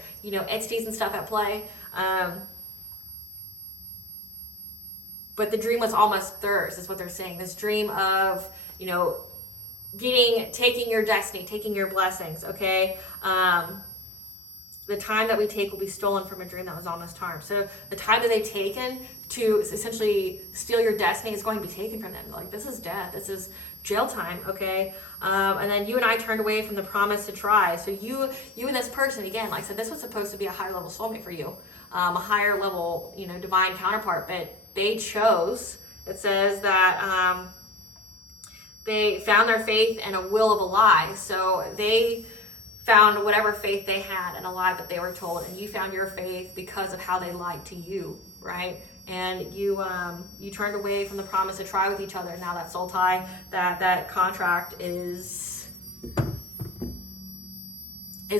entities and stuff at play. But the dream was almost theirs, is what they're saying. This dream of, taking your destiny, taking your blessings, okay? The time that we take will be stolen from a dream that was almost ours. So the time that they've taken to essentially steal your destiny is going to be taken from them. Like, this is death. This is jail time, okay? And then you and I turned away from the promise to try. So you and this person, again, like I said, this was supposed to be a higher level soulmate for you, a higher level, divine counterpart, but they chose. It says that they found their faith in a will of a lie. So they found whatever faith they had in a lie that they were told, and you found your faith because of how they lied to you, right? And you turned away from the promise to try with each other. Now that soul tie, that contract is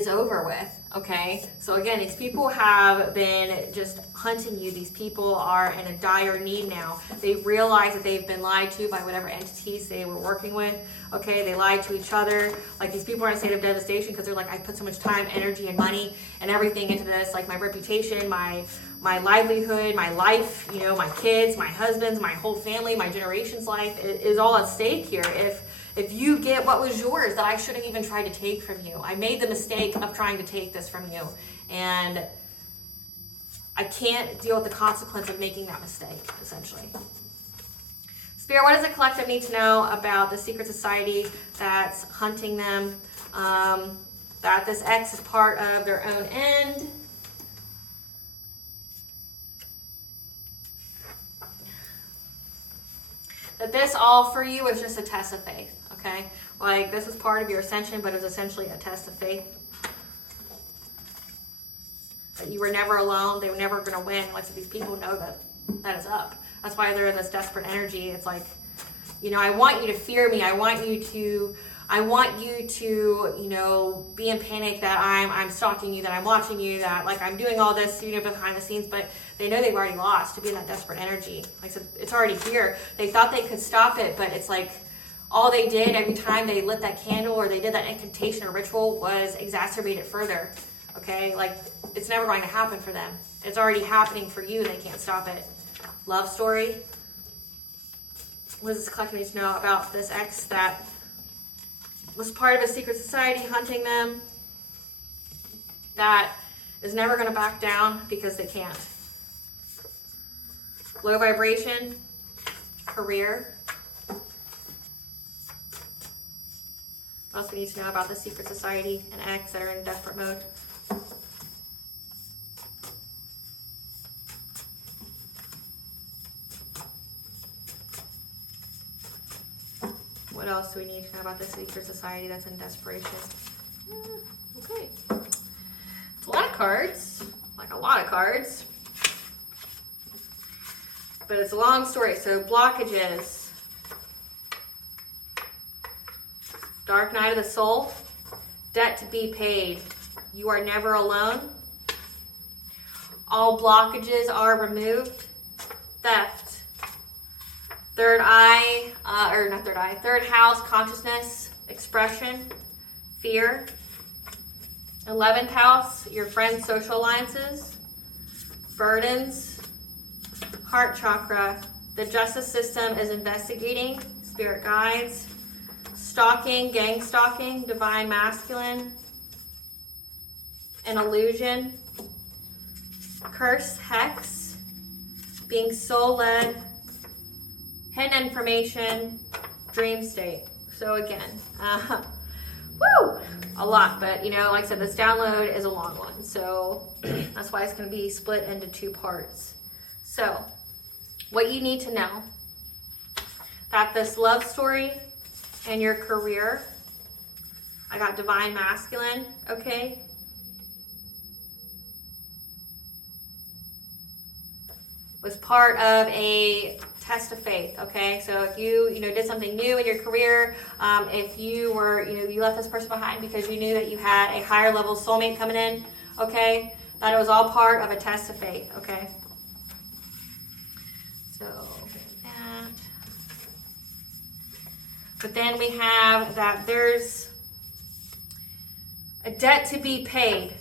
over with, okay? So again, these people have been just hunting you. These people are in a dire need now. They realize that they've been lied to by whatever entities they were working with, okay? They lied to each other. Like, these people are in a state of devastation because they're like, I put so much time, energy, and money and everything into this, like my reputation, my livelihood, my life, my kids, my husband's, my whole family, my generation's life is all at stake here. If you get what was yours that I shouldn't even try to take from you. I made the mistake of trying to take this from you, and I can't deal with the consequence of making that mistake, essentially. Spirit, what does the collective need to know about the secret society that's hunting them? That this X is part of their own end. That this all for you is just a test of faith, okay? Like, this was part of your ascension, but it was essentially a test of faith. That you were never alone. They were never going to win. Like, so these people know that is up. That's why they're in this desperate energy. It's like, I want you to fear me. I want you to, be in panic that I'm stalking you, that I'm watching you, that like I'm doing all this, behind the scenes, but they know they've already lost to be in that desperate energy. Like I said, it's already here. They thought they could stop it, but it's like all they did every time they lit that candle or they did that incantation or ritual was exacerbate it further. Okay? Like, it's never going to happen for them. It's already happening for you and they can't stop it. Love story. What does this collective need to know about this ex that was part of a secret society hunting them, that is never going to back down because they can't? Low vibration, career. What else we need to know about the secret society and ex that are in desperate mode? What else do we need to know about the secret society that's in desperation? Okay. It's a lot of cards. Like, a lot of cards. But it's a long story. So, blockages. Dark night of the soul. Debt to be paid. You are never alone. All blockages are removed. Theft. Third house, consciousness, expression, fear. 11th house, your friends' social alliances, burdens, heart chakra. The justice system is investigating, spirit guides, stalking, gang stalking, divine masculine, an illusion, curse, hex, being soul-led, hidden information, dream state. So again, woo, a lot, but you know, like I said, this download is a long one, so that's why it's going to be split into 2 parts. So what you need to know, that this love story and your career, I got divine masculine, okay, was part of a test of faith, okay? So if you did something new in your career, if you were, you left this person behind because you knew that you had a higher level soulmate coming in, okay? That it was all part of a test of faith, okay? So, that. But then we have that there's a debt to be paid,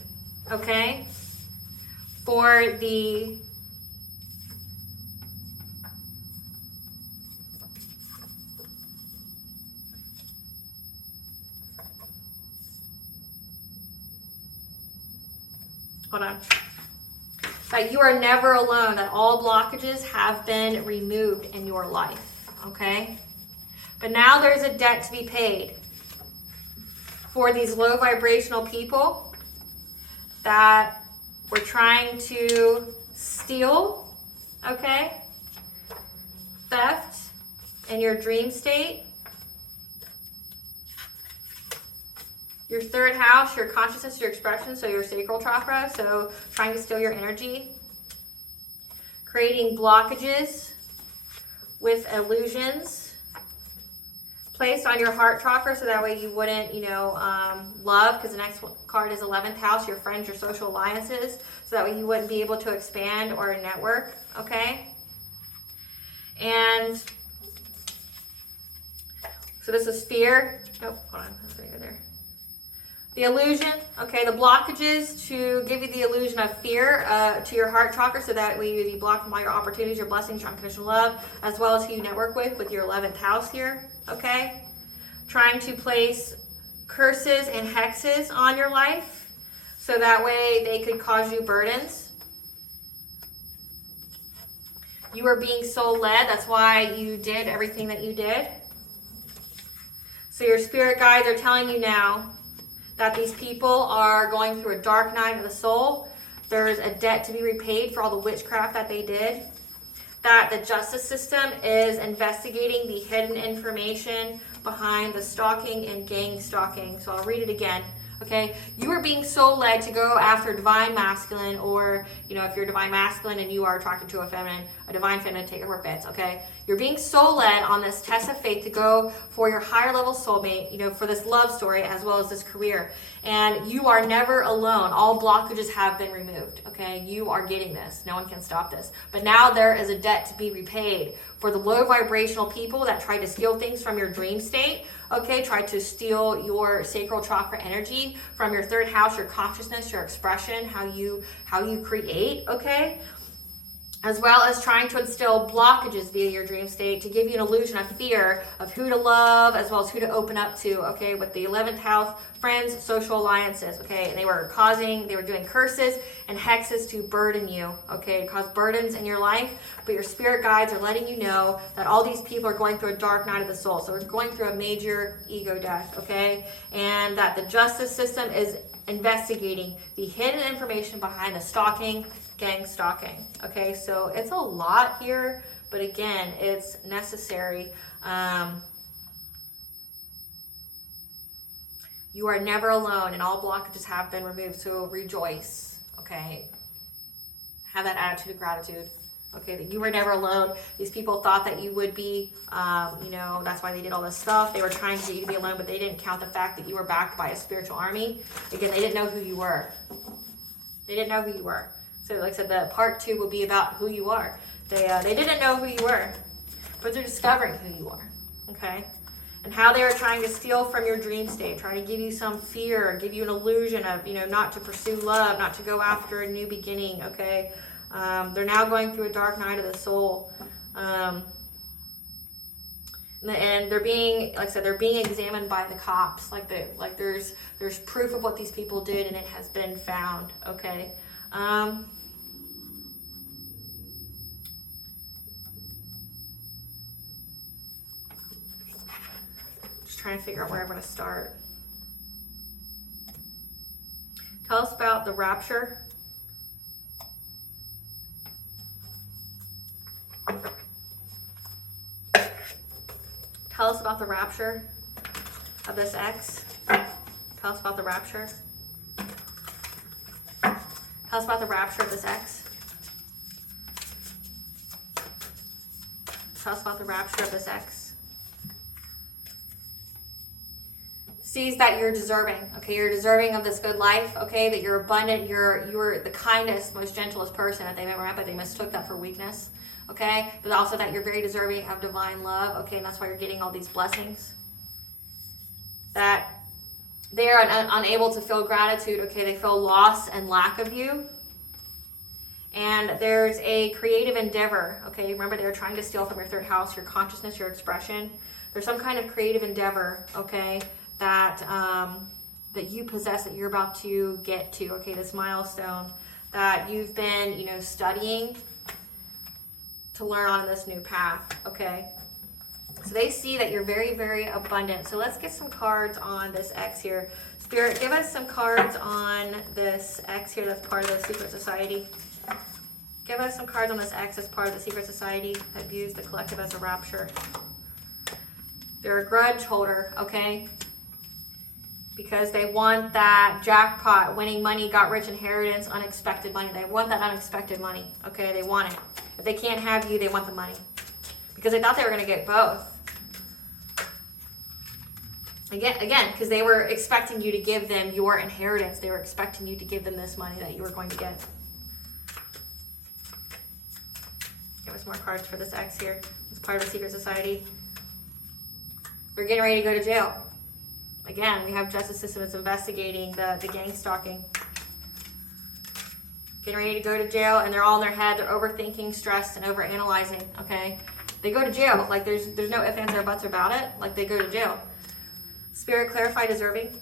okay? For the hold on. That you are never alone, that all blockages have been removed in your life, okay? But now there's a debt to be paid for these low vibrational people that were trying to steal, okay? Theft in your dream state. Your 3rd house, your consciousness, your expression, so your sacral chakra, so trying to steal your energy. Creating blockages with illusions placed on your heart chakra, so that way you wouldn't, love, because the next card is 11th house, your friends, your social alliances, so that way you wouldn't be able to expand or network, okay? And so this is fear. Oh, hold on, that's going to go there. The illusion, okay, the blockages to give you the illusion of fear to your heart chakra, so that way you would be blocked from all your opportunities, your blessings, your unconditional love, as well as who you network with your 11th house here, okay? Trying to place curses and hexes on your life, so that way they could cause you burdens. You were being soul-led, that's why you did everything that you did. So your spirit guides are telling you now that these people are going through a dark night of the soul. There's a debt to be repaid for all the witchcraft that they did. That the justice system is investigating the hidden information behind the stalking and gang stalking. So I'll read it again. Okay, you are being soul-led to go after divine masculine, or if you're divine masculine and you are attracted to a divine feminine, take it where it fits. Okay, you're being soul-led on this test of faith to go for your higher level soulmate, for this love story as well as this career. And you are never alone. All blockages have been removed. Okay, you are getting this. No one can stop this. But now there is a debt to be repaid for the low vibrational people that tried to steal things from your dream state. Okay, try to steal your sacral chakra energy from your 3rd house, your consciousness, your expression, how you create, okay? As well as trying to instill blockages via your dream state to give you an illusion of fear of who to love, as well as who to open up to, okay? With the 11th house, friends, social alliances, okay? And they were doing curses and hexes to burden you, okay? To cause burdens in your life, but your spirit guides are letting you know that all these people are going through a dark night of the soul. So we're going through a major ego death, okay? And that the justice system is investigating the hidden information behind the stalking, gang stalking. Okay, so it's a lot here, but again, it's necessary. You are never alone, and all blockages have been removed, so rejoice. Okay, have that attitude of gratitude. Okay, that you were never alone. These people thought that you would be, that's why they did all this stuff. They were trying to get you to be alone, but they didn't count the fact that you were backed by a spiritual army. Again, they didn't know who you were. They didn't know who you were. So like I said, the part 2 will be about who you are. They didn't know who you were, but they're discovering who you are, okay? And how they were trying to steal from your dream state, trying to give you some fear, give you an illusion of, not to pursue love, not to go after a new beginning, okay? They're now going through a dark night of the soul. And they're being, like I said, they're being examined by the cops. Like there's proof of what these people did, and it has been found. Okay. Just trying to figure out where I'm going to start. Tell us about the rapture. Tell us about the rapture of this ex. Tell us about the rapture. Tell us about the rapture of this ex. Tell us about the rapture of this ex. Sees that you're deserving, okay? You're deserving of this good life, okay? That you're abundant, you're the kindest, most gentlest person that they've ever met, but they mistook that for weakness, okay? But also that you're very deserving of divine love, okay? And that's why you're getting all these blessings. That they are unable to feel gratitude, okay? They feel loss and lack of you. And there's a creative endeavor, okay? Remember, they were trying to steal from your third house, your consciousness, your expression. There's some kind of creative endeavor, okay? That you possess, that you're about to get to, okay, this milestone that you've been, studying to learn on this new path, okay? So they see that you're very, very abundant. So let's get some cards on this X here. Spirit, give us some cards on this X here that's part of the secret society. Give us some cards on this X that's part of the secret society that views the collective as a rapture. They're a grudge holder, okay? Because they want that jackpot, winning money, got rich inheritance, unexpected money. They want that unexpected money, okay? They want it. If they can't have you, they want the money. Because they thought they were going to get both. Again, because they were expecting you to give them your inheritance. They were expecting you to give them this money that you were going to get. Give us more cards for this X here. It's part of the secret society. We're getting ready to go to jail. Again, we have justice system that's investigating the gang stalking. Getting ready to go to jail, and they're all in their head. They're overthinking, stressed, and overanalyzing, okay? They go to jail. Like, there's no ifs, ands, or buts about it. Like, they go to jail. Spirit, clarify deserving.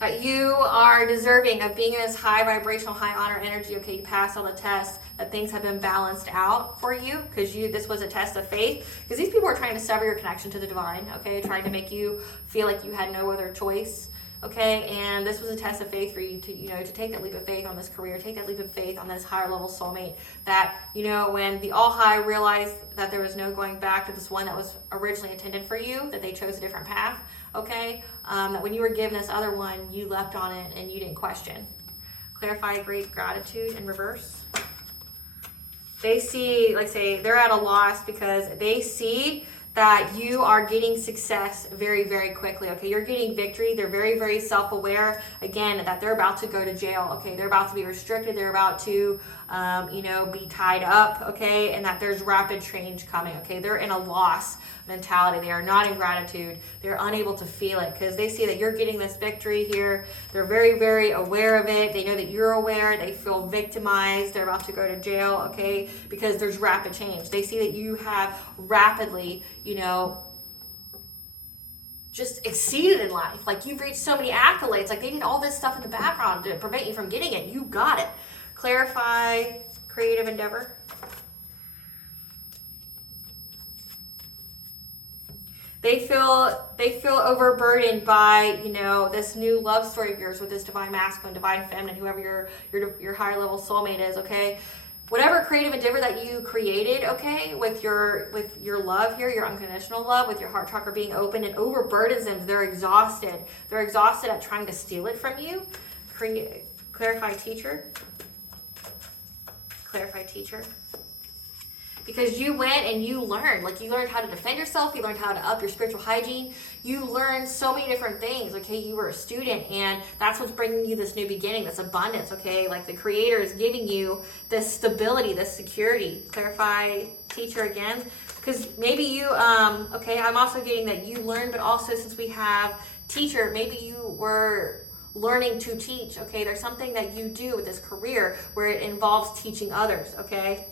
That you are deserving of being in this high vibrational, high honor energy. Okay, you passed all the tests, that things have been balanced out for you, because this was a test of faith. Because these people are trying to sever your connection to the divine, okay, trying to make you feel like you had no other choice, okay, and this was a test of faith for you to, to take that leap of faith on this career, take that leap of faith on this higher level soulmate. That, when the all high realized that there was no going back to this one that was originally intended for you, that they chose a different path, okay, that when you were given this other one, you leapt on it and you didn't question. Clarify great gratitude in reverse. They see, like say, they're at a loss because they see that you are getting success very, very quickly, okay? You're getting victory. They're very, very self-aware, again, that they're about to go to jail, okay? They're about to be restricted. They're about to, be tied up, okay? And that there's rapid change coming, okay? They're in a loss mentality. They are not in gratitude. They're unable to feel it because they see that you're getting this victory here. They're very, very aware of it. They know that you're aware. They feel victimized. They're about to go to jail, okay? Because there's rapid change. They see that you have rapidly, just exceeded in life. Like, you've reached so many accolades. Like, they did all this stuff in the background to prevent you from getting it. You got it. Clarify creative endeavor. They feel overburdened by, this new love story of yours with this divine masculine, divine feminine, whoever your higher level soulmate is, okay? Whatever creative endeavor that you created, okay, with your love here, your unconditional love, with your heart chakra being open, and overburdens them. They're exhausted. They're exhausted at trying to steal it from you. Clarify teacher. Clarify teacher. Because you went and you learned. Like, you learned how to defend yourself. You learned how to up your spiritual hygiene. You learned so many different things, okay? You were a student, and that's what's bringing you this new beginning, this abundance, okay? Like, the Creator is giving you this stability, this security. Clarify teacher again. Because maybe you, okay, I'm also getting that you learned, but also since we have teacher, maybe you were learning to teach, okay? There's something that you do with this career where it involves teaching others, okay?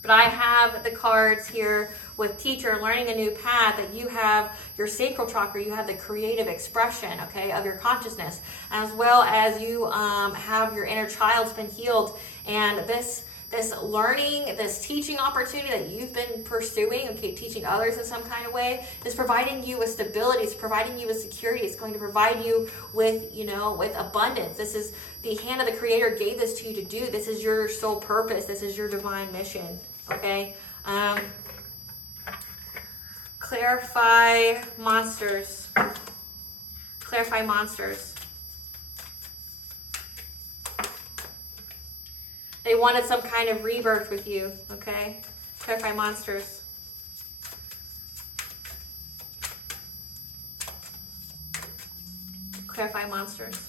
But I have the cards here with teacher, learning a new path, that you have your sacral chakra, you have the creative expression, okay, of your consciousness, as well as you have your inner child's been healed. And this learning, this teaching opportunity that you've been pursuing, okay, teaching others in some kind of way, is providing you with stability, it's providing you with security, it's going to provide you with, with abundance. This is the hand of the Creator gave this to you to do. This is your sole purpose. This is your divine mission, okay? Clarify monsters. Clarify monsters. They wanted some kind of rebirth with you, okay? Clarify monsters. Clarify monsters.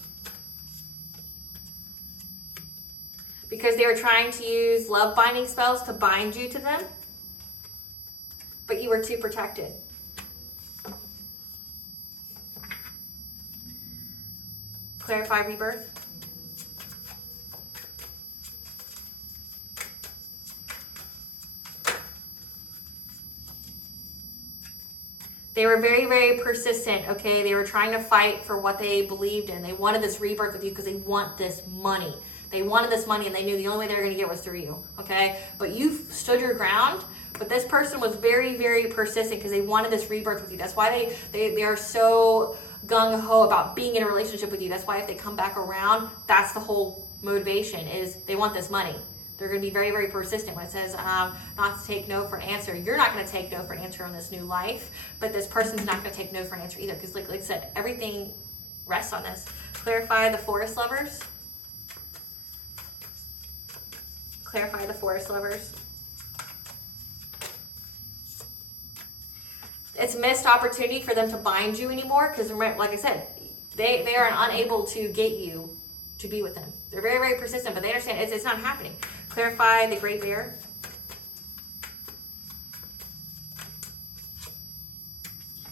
Because they were trying to use love binding spells to bind you to them, but you were too protected. Clarify rebirth. They were very, very persistent, okay? They were trying to fight for what they believed in. They wanted this rebirth with you because they want this money. They wanted this money, and they knew the only way they were going to get was through you, okay? But you stood your ground. But this person was very, very persistent because they wanted this rebirth with you. That's why they are so gung-ho about being in a relationship with you. That's why if they come back around, that's the whole motivation, is they want this money. They're going to be very, very persistent when it says not to take no for an answer. You're not going to take no for an answer on this new life, but this person's not going to take no for an answer either, because like I said, everything rests on this. Clarify the forest lovers. Clarify the forest lovers. It's missed opportunity for them to bind you anymore, because like I said, they are unable to get you to be with them. They're very, very persistent, but they understand it's not happening. Clarify the great bear.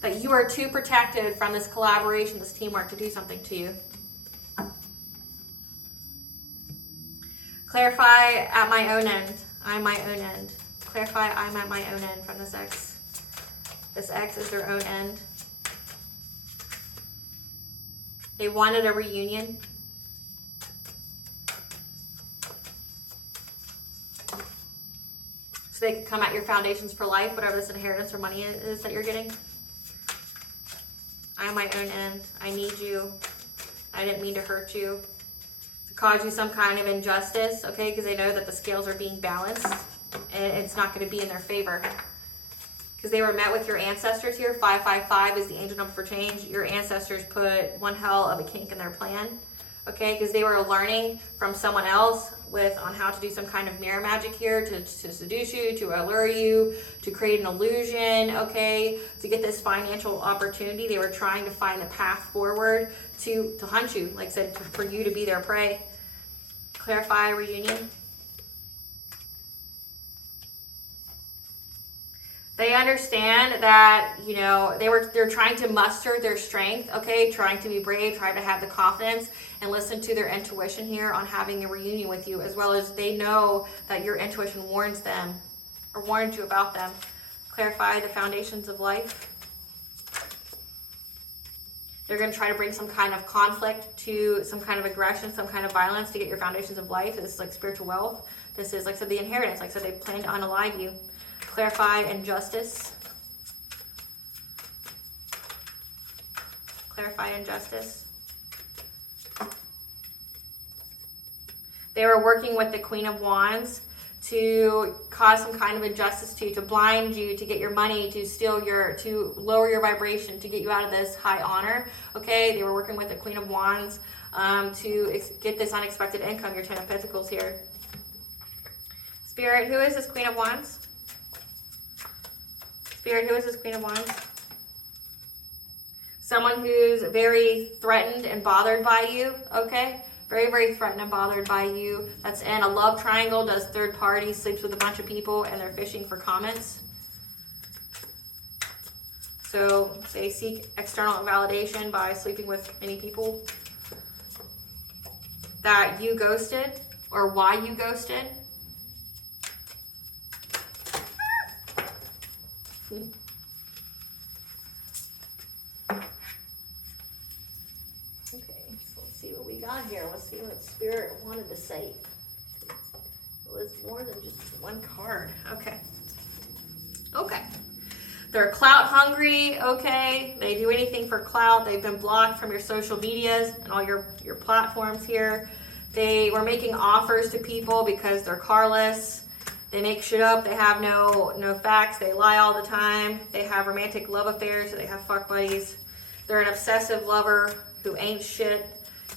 That you are too protected from this collaboration, this teamwork to do something to you. Clarify at my own end. I'm my own end. Clarify I'm at my own end from this X. This X is their own end. They wanted a reunion. So they could come at your foundations for life, whatever this inheritance or money is that you're getting. I'm my own end. I need you. I didn't mean to hurt you. To cause you some kind of injustice, okay? Because they know that the scales are being balanced and it's not going to be in their favor. Because they were met with your ancestors here. 555 is the angel number for change. Your ancestors put one hell of a kink in their plan, okay? Because they were learning from someone else on how to do some kind of mirror magic here to seduce you, to allure you, to create an illusion, okay? To get this financial opportunity. They were trying to find the path forward to hunt you, like I said, for you to be their prey. Clarify reunion. They understand that, they're trying to muster their strength, okay? Trying to be brave, trying to have the confidence and listen to their intuition here on having a reunion with you, as well as they know that your intuition warns them or warned you about them. Clarify the foundations of life. They're going to try to bring some kind of conflict to some kind of aggression, some kind of violence to get your foundations of life. This is like spiritual wealth. This is, like I said, the inheritance. Like I said, they plan to unalive you. Clarify injustice. Clarify injustice. They were working with the Queen of Wands to cause some kind of injustice to you, to blind you, to get your money, to lower your vibration, to get you out of this high honor. Okay, they were working with the Queen of Wands to get this unexpected income, your Ten of Pentacles here. Spirit, who is this Queen of Wands? Spirit, who is this Queen of Wands? Someone who's very threatened and bothered by you, okay? Very, very threatened and bothered by you. That's in a love triangle, does third party, sleeps with a bunch of people, and they're fishing for comments. So they seek external validation by sleeping with many people. that you ghosted or why you ghosted. Okay, so let's see what we got here. Let's see what Spirit wanted to say. It was more than just one card. Okay. Okay. They're clout hungry, okay? They do anything for clout. They've been blocked from your social medias and all your platforms here. They were making offers to people because they're carless. They make shit up. They have no facts. They lie all the time. They have romantic love affairs. So they have fuck buddies. They're an obsessive lover who ain't shit,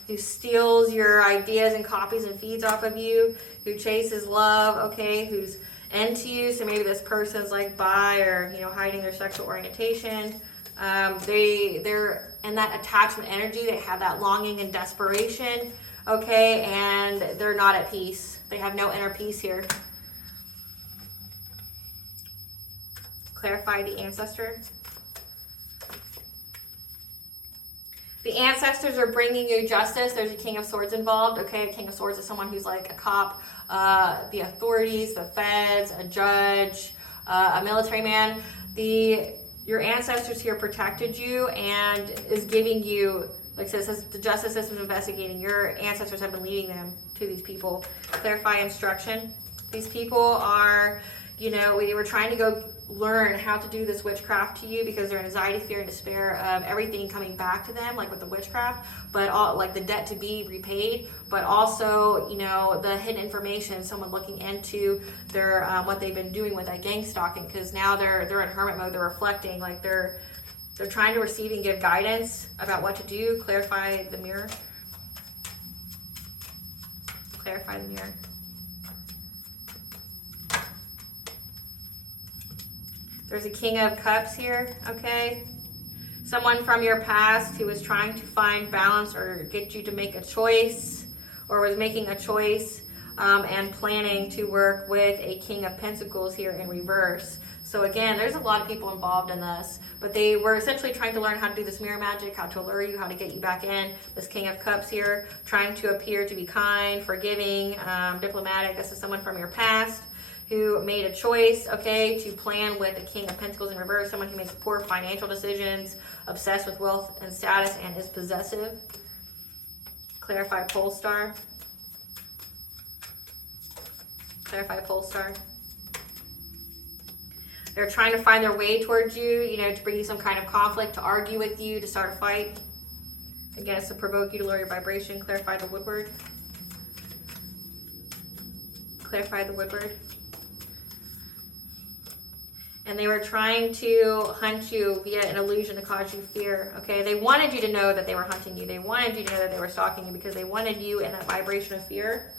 who steals your ideas and copies and feeds off of you, who chases love, okay, who's into you. So maybe this person's like bi or, you know, hiding their sexual orientation. They're in that attachment energy. They have that longing and desperation, okay, and they're not at peace. They have no inner peace here. Clarify the ancestor. The ancestors are bringing you justice. There's a King of Swords involved. Okay, a King of Swords is someone who's like a cop, the authorities, the feds, a judge, a military man. Your ancestors here protected you and is giving you, like it says, the justice system is investigating. Your ancestors have been leading them to these people. Clarify instruction. These people are, you know, we were trying to go learn how to do this witchcraft to you because they're anxiety, fear, and despair of everything coming back to them, like with the witchcraft, but all like the debt to be repaid, but also, you know, the hidden information, someone looking into their what they've been doing with that gang stalking, because now they're in hermit mode. They're reflecting, like they're trying to receive and give guidance about what to do. Clarify the mirror. Clarify the mirror. There's a King of Cups here, okay? Someone from your past who was trying to find balance or get you to make a choice, or was making a choice and planning to work with a King of Pentacles here in reverse. So again, there's a lot of people involved in this, but they were essentially trying to learn how to do this mirror magic, how to lure you, how to get you back in. This King of Cups here, trying to appear to be kind, forgiving, diplomatic. This is someone from your past who made a choice, okay, to plan with the King of Pentacles in reverse, someone who makes poor financial decisions, obsessed with wealth and status, and is possessive. Clarify pole star. Clarify pole star. They're trying to find their way towards you, you know, to bring you some kind of conflict, to argue with you, to start a fight. Again, it's to provoke you to lower your vibration. Clarify the Woodward. Clarify the Woodward. And they were trying to hunt you via an illusion to cause you fear, okay? They wanted you to know that they were hunting you. They wanted you to know that they were stalking you because they wanted you in that vibration of fear.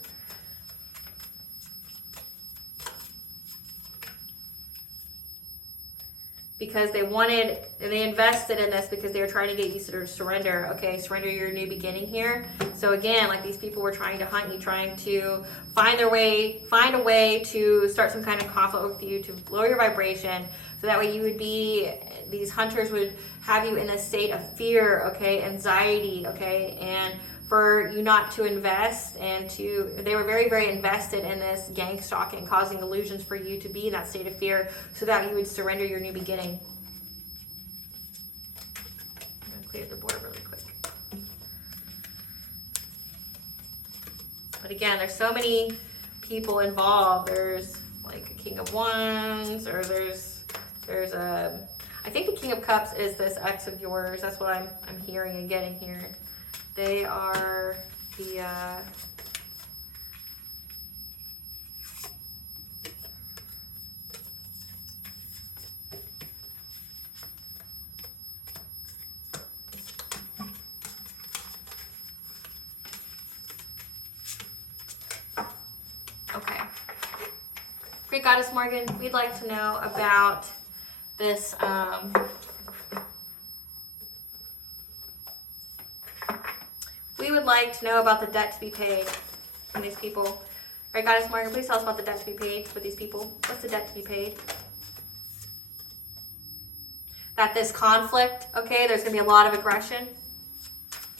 Because they wanted, and they invested in this because they were trying to get you to surrender, okay? Surrender your new beginning here. So again, like these people were trying to hunt you, trying to find a way to start some kind of conflict with you, to lower your vibration, so that way you would be, these hunters would have you in a state of fear, okay? Anxiety, okay? And for you not to invest and to, they were very, very invested in this gang stalking, causing illusions for you to be in that state of fear so that you would surrender your new beginning. I'm going to clear the board really quick. But again, there's so many people involved. There's like a King of Wands, or there's a, I think the King of Cups is this ex of yours. That's what I'm hearing and getting here. They are the okay. Great Goddess Morgan, we'd like to know about this we would like to know about the debt to be paid from these people. All right, Goddess Morgan, please tell us about the debt to be paid with these people. What's the debt to be paid? That this conflict, okay, there's going to be a lot of aggression,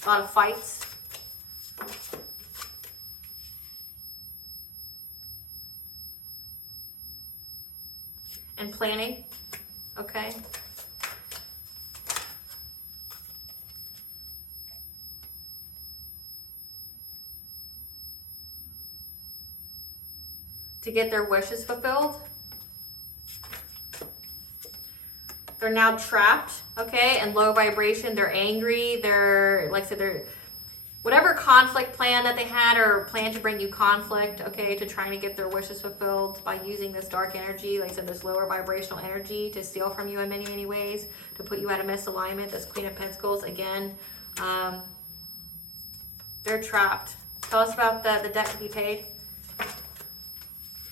a lot of fights. and planning, okay? To get their wishes fulfilled. They're now trapped, okay, in low vibration. They're angry. They're, like I said, they're, whatever conflict plan that they had or plan to bring you conflict, okay, to trying to get their wishes fulfilled by using this dark energy, like I said, this lower vibrational energy to steal from you in many, many ways, to put you out of misalignment. This Queen of Pentacles, again, they're trapped. Tell us about the debt to be paid.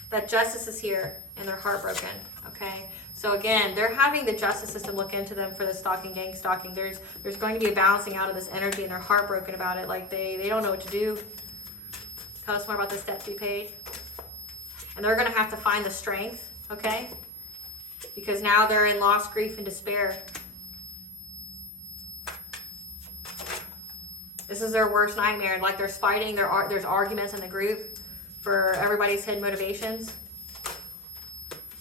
That justice is here and they're heartbroken, okay? So again, they're having the justice system look into them for the stalking, gang stalking. There's going to be a balancing out of this energy and they're heartbroken about it. Like they don't know what to do. Tell us more about this debt to be paid. And they're going to have to find the strength, okay? Because now they're in loss, grief, and despair. This is their worst nightmare. Like there's fighting, there's arguments in the group for everybody's hidden motivations.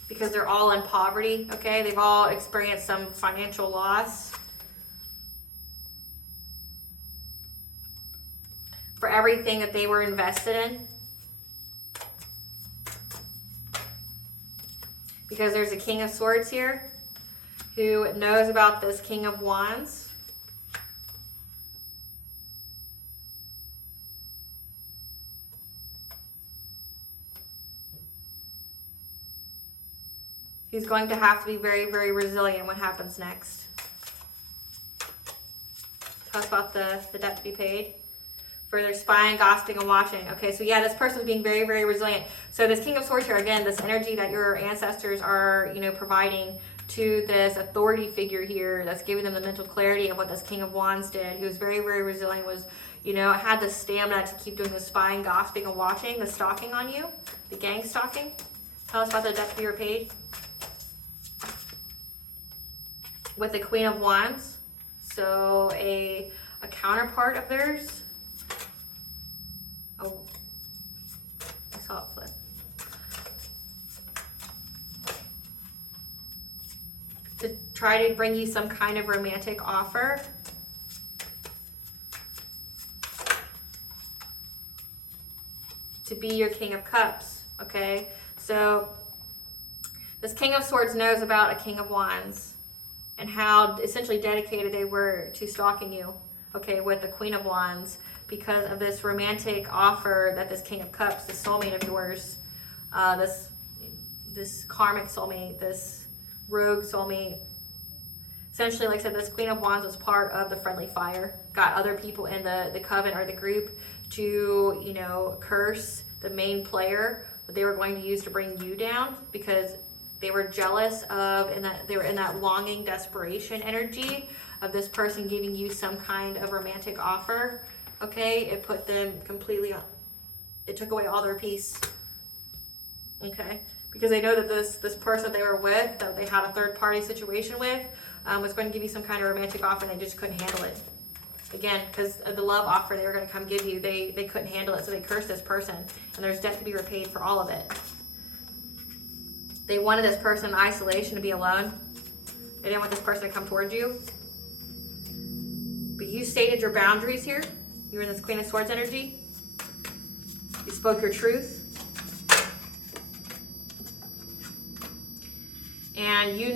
Because they're all in poverty, okay? They've all experienced some financial loss. For everything that they were invested in. Because there's a King of Swords here who knows about this King of Wands. He's going to have to be very, very resilient. What happens next? Talk about the debt to be paid. Further spying, gossiping, and watching. Okay, so yeah, this person is being very, very resilient. So this King of Swords here, again, this energy that your ancestors are, providing to this authority figure here that's giving them the mental clarity of what this King of Wands did. He was very, very resilient, was, had the stamina to keep doing the spying, gossiping, and watching, the stalking on you, the gang stalking. Tell us about the debt to be repaid. With the Queen of Wands, so a counterpart of theirs. Oh, I saw it flip. To try to bring you some kind of romantic offer. To be your King of Cups, okay? So this King of Swords knows about a King of Wands and how essentially dedicated they were to stalking you, okay, with the Queen of Wands, because of this romantic offer that this King of Cups, this soulmate of yours, this karmic soulmate, this rogue soulmate, essentially, like I said, this Queen of Wands was part of the friendly fire, got other people in the coven or the group to, curse the main player that they were going to use to bring you down, because they were jealous of, they were in that longing, desperation energy of this person giving you some kind of romantic offer. Okay, it put them completely, it took away all their peace. Okay, because they know that this person they were with, that they had a third party situation with, was going to give you some kind of romantic offer, and they just couldn't handle it. Again, because of the love offer they were going to come give you, they couldn't handle it, so they cursed this person, and there's debt to be repaid for all of it. They wanted this person in isolation, to be alone. They didn't want this person to come towards you. But you stated your boundaries here. You were in this Queen of Swords energy. You spoke your truth. And you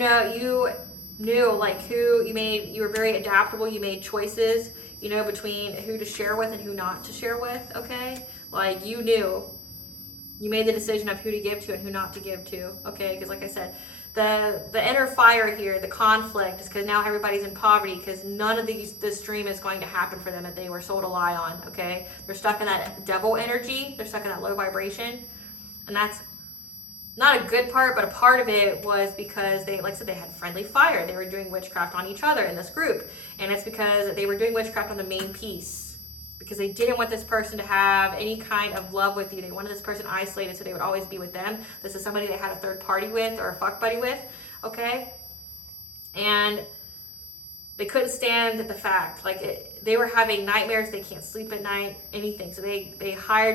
knew like who you were very adaptable. You made choices, between who to share with and who not to share with, okay? Like you knew. You made the decision of who to give to and who not to give to, okay? Because like I said, the inner fire here, the conflict, is because now everybody's in poverty, because none of this dream is going to happen for them that they were sold a lie on, okay? They're stuck in that devil energy. They're stuck in that low vibration. And that's not a good part, but a part of it was because they, like I said, they had friendly fire. They were doing witchcraft on each other in this group. And it's because they were doing witchcraft on the main piece. Because they didn't want this person to have any kind of love with you. They wanted this person isolated so they would always be with them. This is somebody they had a third party with or a fuck buddy with, okay? And they couldn't stand the fact, like they were having nightmares, they can't sleep at night, anything. So they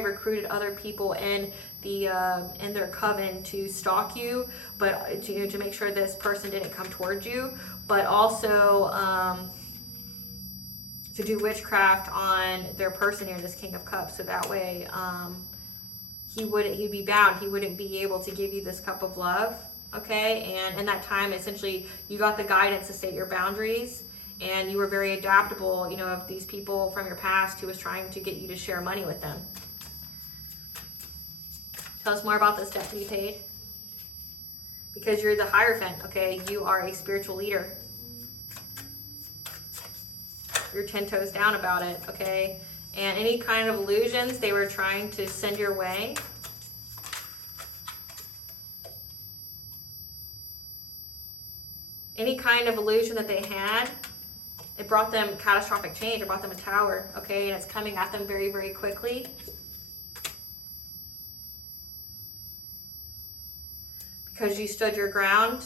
recruited other people in their coven to stalk you, but to make sure this person didn't come towards you, but also to do witchcraft on their person here, this King of Cups, so that way he'd be bound, he wouldn't be able to give you this cup of love. Okay, and in that time, essentially, you got the guidance to state your boundaries, and you were very adaptable, of these people from your past who was trying to get you to share money with them. Tell us more about this debt to be paid. Because you're the Hierophant, okay? You are a spiritual leader. You're 10 toes down about it, okay? And any kind of illusions they were trying to send your way, any kind of illusion that they had, it brought them catastrophic change. It brought them a tower, okay? And it's coming at them very, very quickly. Because you stood your ground.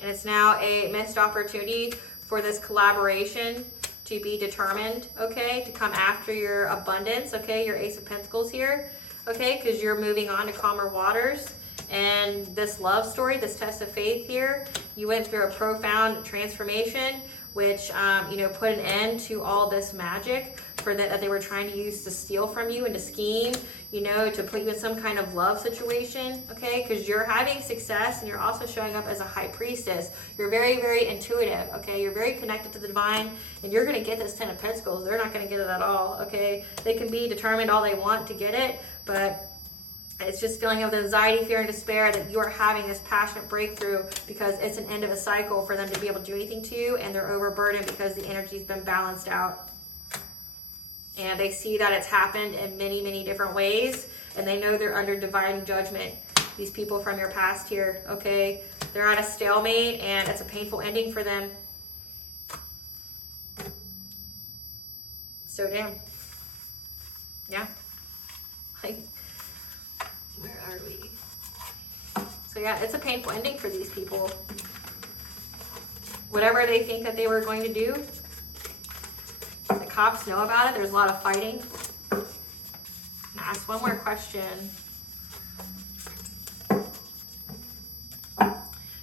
And it's now a missed opportunity for this collaboration to be determined, okay? To come after your abundance, okay? Your Ace of Pentacles here, okay? Because you're moving on to calmer waters. And this love story, this test of faith here, you went through a profound transformation, which, put an end to all this magic that they were trying to use to steal from you and to scheme, to put you in some kind of love situation, okay? Because you're having success and you're also showing up as a high priestess. You're very, very intuitive, okay? You're very connected to the divine, and you're going to get this 10 of Pentacles. They're not going to get it at all, okay? They can be determined all they want to get it, but it's just feeling of anxiety, fear, and despair that you are having this passionate breakthrough because it's an end of a cycle for them to be able to do anything to you, and they're overburdened because the energy's been balanced out. And they see that it's happened in many, many different ways, and they know they're under divine judgment. These people from your past here, okay? They're at a stalemate, and it's a painful ending for them. So damn. Yeah. Where are we? So yeah, it's a painful ending for these people. Whatever they think that they were going to do, the cops know about it. There's a lot of fighting. Ask one more question.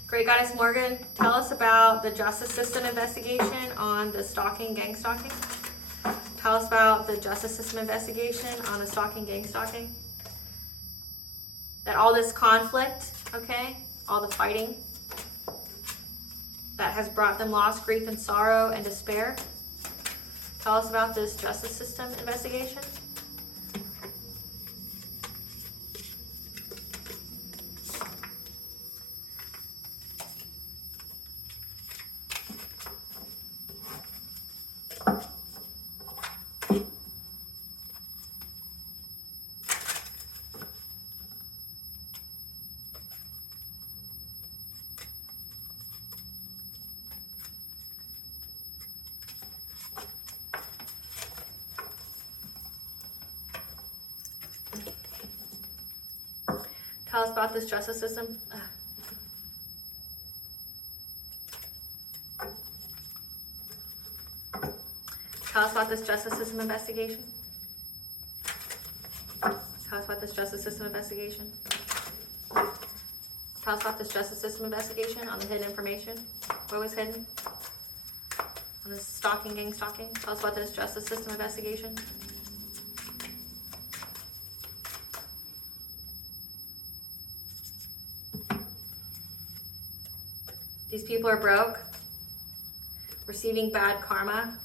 Great Goddess Morgan, tell us about the justice system investigation on the gang stalking. Tell us about the justice system investigation on the gang stalking. That all this conflict, okay, all the fighting, that has brought them loss, grief, and sorrow, and despair. Tell us about this justice system investigation. Tell us about this justice system. Tell us about this justice system investigation. Tell us about this justice system investigation. Tell us about this justice system investigation on the hidden information. What was hidden? On this gang stalking. Tell us about this justice system investigation. These people are broke, receiving bad karma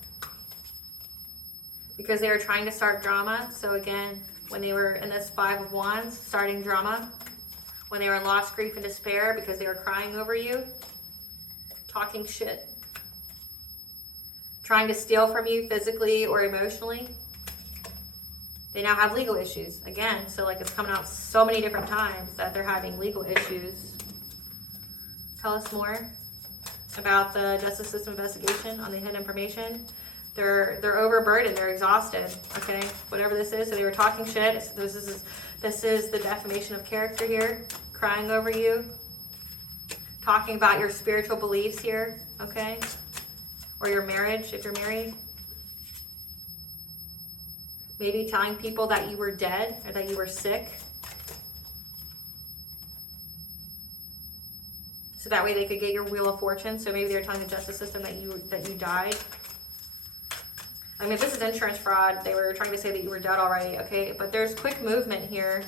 because they were trying to start drama. So again, when they were in this 5 of Wands, starting drama, when they were in loss, grief, and despair because they were crying over you, talking shit, trying to steal from you physically or emotionally. They now have legal issues again. So like it's coming out so many different times that they're having legal issues. Tell us more about the justice system investigation on the hidden information. They're overburdened. They're exhausted. Okay, whatever this is. So they were talking shit. This is the defamation of character here. Crying over you. Talking about your spiritual beliefs here. Okay, or your marriage, if you're married. Maybe telling people that you were dead or that you were sick. So that way they could get your wheel of fortune. So maybe they're telling the justice system that you died. I mean, if this is insurance fraud, they were trying to say that you were dead already, okay? But there's quick movement here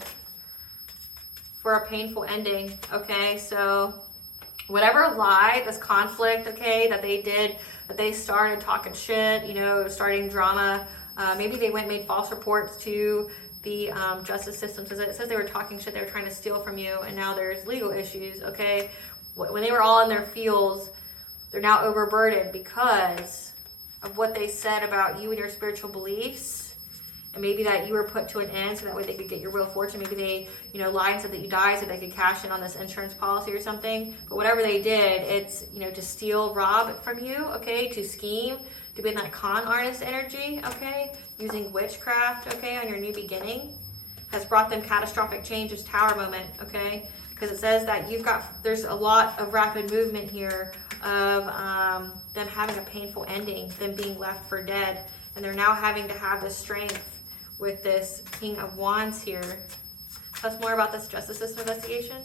for a painful ending, okay? So whatever lie, this conflict, okay, that they did, that they started talking shit, you know, starting drama. Maybe they went and made false reports to the justice system. So it says they were talking shit, they were trying to steal from you, and now there's legal issues, okay? When they were all in their fields, they're now overburdened because of what they said about you and your spiritual beliefs. And maybe that you were put to an end so that way they could get your wheel of fortune. Maybe they, you know, lied and said that you died so they could cash in on this insurance policy or something. But whatever they did, it's, you know, to steal, rob from you, okay, to scheme, to be in that con artist energy, okay, using witchcraft, okay, on your new beginning, has brought them catastrophic change, this tower moment, okay, because it says that there's a lot of rapid movement here of them having a painful ending, them being left for dead, and they're now having to have the strength with this King of Wands here. Tell us more about this justice system investigation.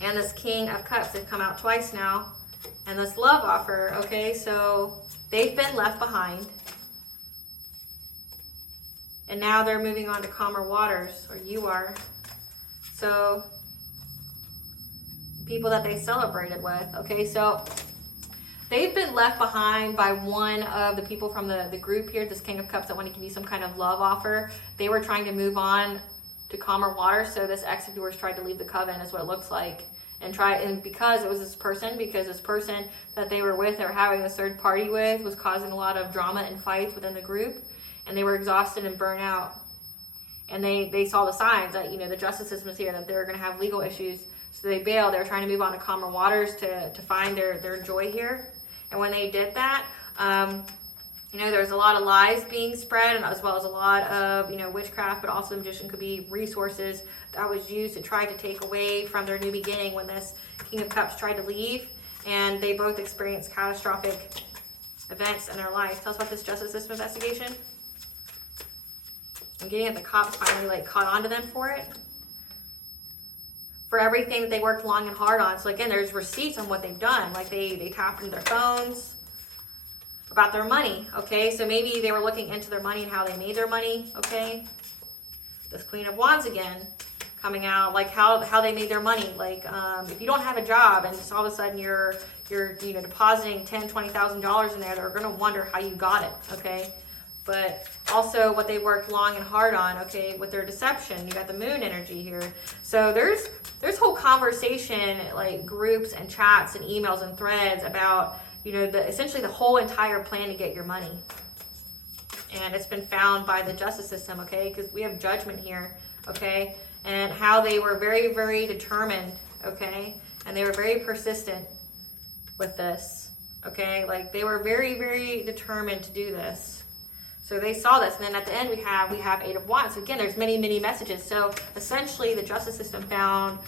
And this King of Cups, they've come out twice now. And this love offer, okay, so they've been left behind. And now they're moving on to calmer waters, or you are. So, people that they celebrated with, okay, so they've been left behind by one of the people from the group here, this King of Cups, that want to give you some kind of love offer. They were trying to move on to calmer waters, so this ex of yours tried to leave the coven, is what it looks like. And because it was this person that they were with, they were having a third party with, was causing a lot of drama and fights within the group, and they were exhausted and burnt out. And they saw the signs that, you know, the justice system is here, that they were going to have legal issues, so they bailed. They were trying to move on to calmer waters to find their joy here. And when they did that, you know, there's a lot of lies being spread, and as well as a lot of, you know, witchcraft, but also the magician could be resources that was used to try to take away from their new beginning when this King of Cups tried to leave, and they both experienced catastrophic events in their life. Tell us about this justice system investigation. I'm getting at the cops finally like caught on to them for it. For everything that they worked long and hard on. So again, there's receipts on what they've done. Like they tapped into their phones about their money, okay? So maybe they were looking into their money and how they made their money, okay? This Queen of Wands again, coming out, like how they made their money. Like if you don't have a job and just all of a sudden you're you know, depositing $10,000, $20,000 in there, they're gonna wonder how you got it, okay? But also what they worked long and hard on, okay, with their deception. You got the moon energy here. So there's whole conversation, like groups and chats and emails and threads about, you know, essentially the whole entire plan to get your money. And it's been found by the justice system, okay, because we have judgment here, okay, and how they were very, very determined, okay, and they were very persistent with this, okay, like they were very, very determined to do this. So they saw this, and then at the end we have Eight of Wands. So again, there's many, many messages. So essentially the justice system found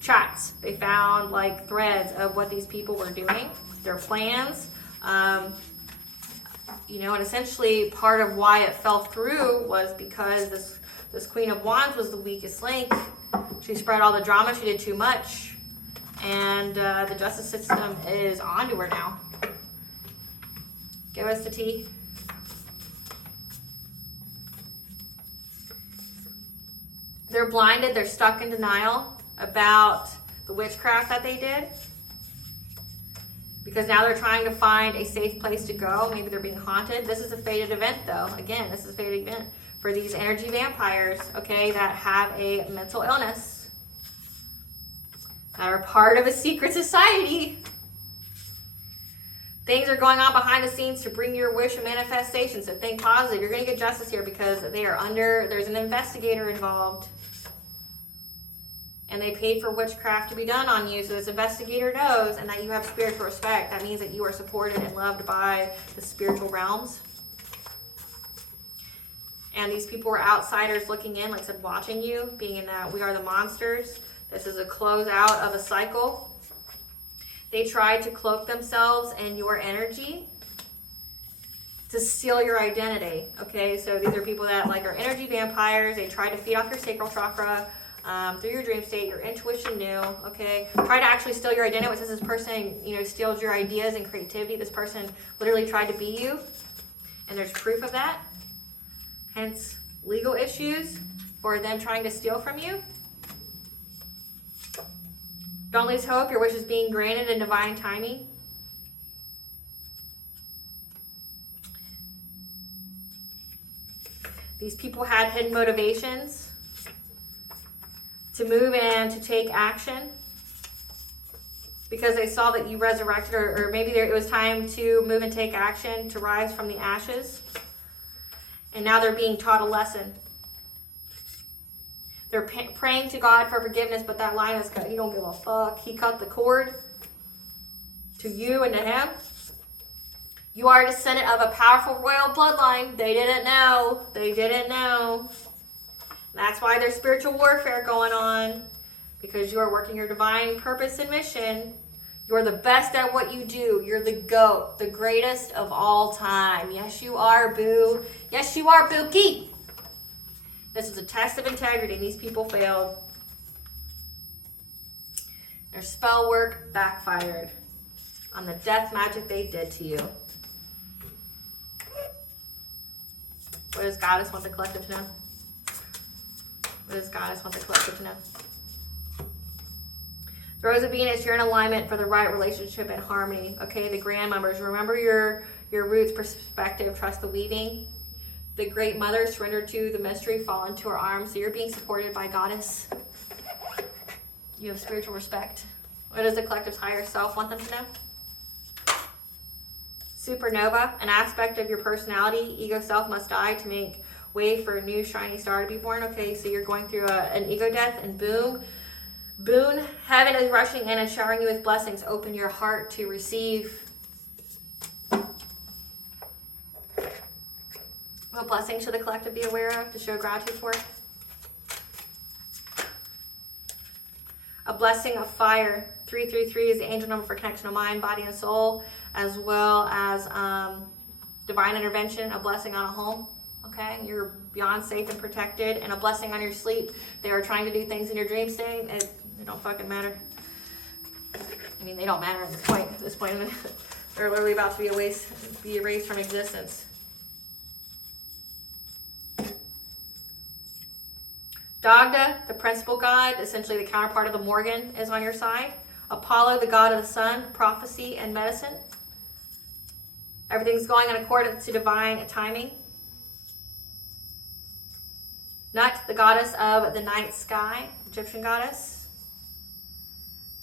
chats. They found like threads of what these people were doing, their plans, you know, and essentially part of why it fell through was because this Queen of Wands was the weakest link. She spread all the drama, she did too much, and the justice system is onto her now. Give us the tea. They're blinded, they're stuck in denial about the witchcraft that they did. Because now they're trying to find a safe place to go. Maybe they're being haunted. This is a fated event though. Again, this is a fated event for these energy vampires, okay, that have a mental illness, that are part of a secret society. Things are going on behind the scenes to bring your wish and manifestation. So think positive. You're going to get justice here because there's an investigator involved. And they paid for witchcraft to be done on you. So this investigator knows, and that you have spiritual respect. That means that you are supported and loved by the spiritual realms. And these people were outsiders looking in, like I said, watching you, being in that we are the monsters. This is a close out of a cycle. They tried to cloak themselves in your energy to steal your identity. Okay, so these are people that like are energy vampires. They try to feed off your sacral chakra through your dream state. Your intuition knew. Okay, try to actually steal your identity. What says this person, steals your ideas and creativity. This person literally tried to be you, and there's proof of that. Hence, legal issues for them trying to steal from you. Don't lose hope. Your wish is being granted in divine timing. These people had hidden motivations to move and to take action because they saw that you resurrected, or maybe it was time to move and take action to rise from the ashes. And now they're being taught a lesson. They're praying to God for forgiveness, but that line is cut. He don't give a fuck. He cut the cord to you and to him. You are a descendant of a powerful royal bloodline. They didn't know. They didn't know. That's why there's spiritual warfare going on, because you are working your divine purpose and mission. You're the best at what you do. You're the GOAT, the greatest of all time. Yes, you are, boo. Yes, you are, Bookie. This is a test of integrity. These people failed. Their spell work backfired on the death magic they did to you. What does Goddess want the collective to know? What does Goddess want the collective to know? The Rose of Venus, you're in alignment for the right relationship and harmony. Okay, the grand members, remember your roots, perspective, trust the weaving. The great mother, surrender to the mystery, fall into her arms. So you're being supported by Goddess. You have spiritual respect. What does the collective's higher self want them to know? Supernova, an aspect of your personality, ego self must die to make way for a new shiny star to be born. Okay, so you're going through an ego death, and boom, boon, heaven is rushing in and showering you with blessings. Open your heart to receive. What blessings should the collective be aware of to show gratitude for? A blessing of fire. 333 is the angel number for connection of mind, body, and soul, as well as divine intervention, a blessing on a home. Okay, you're beyond safe and protected, and a blessing on your sleep. They are trying to do things in your dream state. It don't fucking matter. I mean, they don't matter at this point. At this point, they're literally about to be erased from existence. Dagda, the principal god, essentially the counterpart of the Morgan, is on your side. Apollo, the god of the sun, prophecy and medicine. Everything's going in accordance to divine timing. Nut, the goddess of the night sky, Egyptian goddess.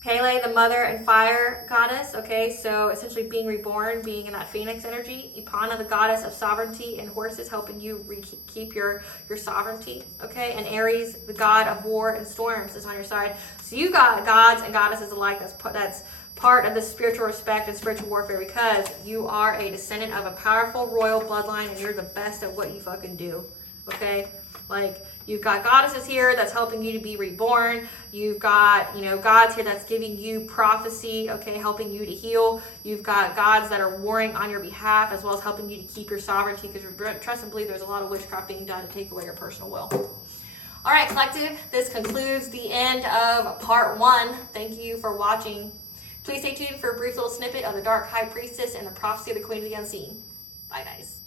Pele, the mother and fire goddess. Okay, so essentially being reborn, being in that phoenix energy. Ipana, the goddess of sovereignty and horses, helping you keep your sovereignty. Okay, and Aries, the god of war and storms, is on your side. So you got gods and goddesses alike. That's part of the spiritual respect and spiritual warfare, because you are a descendant of a powerful royal bloodline, and you're the best at what you fucking do. Okay, like, you've got goddesses here that's helping you to be reborn. You've got, gods here that's giving you prophecy, okay, helping you to heal. You've got gods that are warring on your behalf, as well as helping you to keep your sovereignty, because you trust and believe there's a lot of witchcraft being done to take away your personal will. All right, collective, this concludes the end of part 1. Thank you for watching. Please stay tuned for a brief little snippet of the Dark High Priestess and the Prophecy of the Queen of the Unseen. Bye, guys.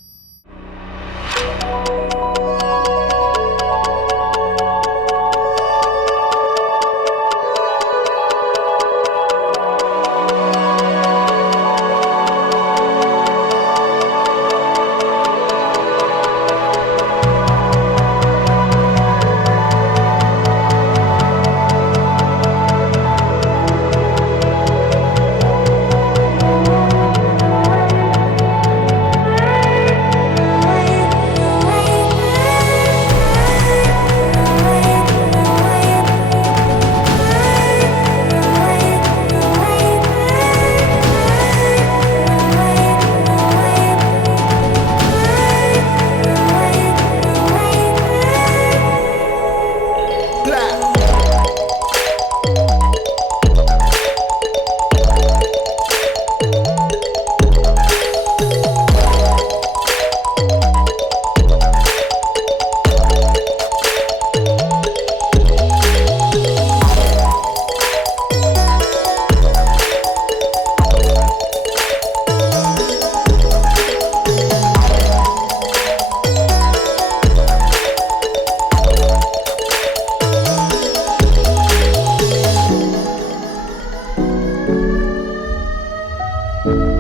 Bye.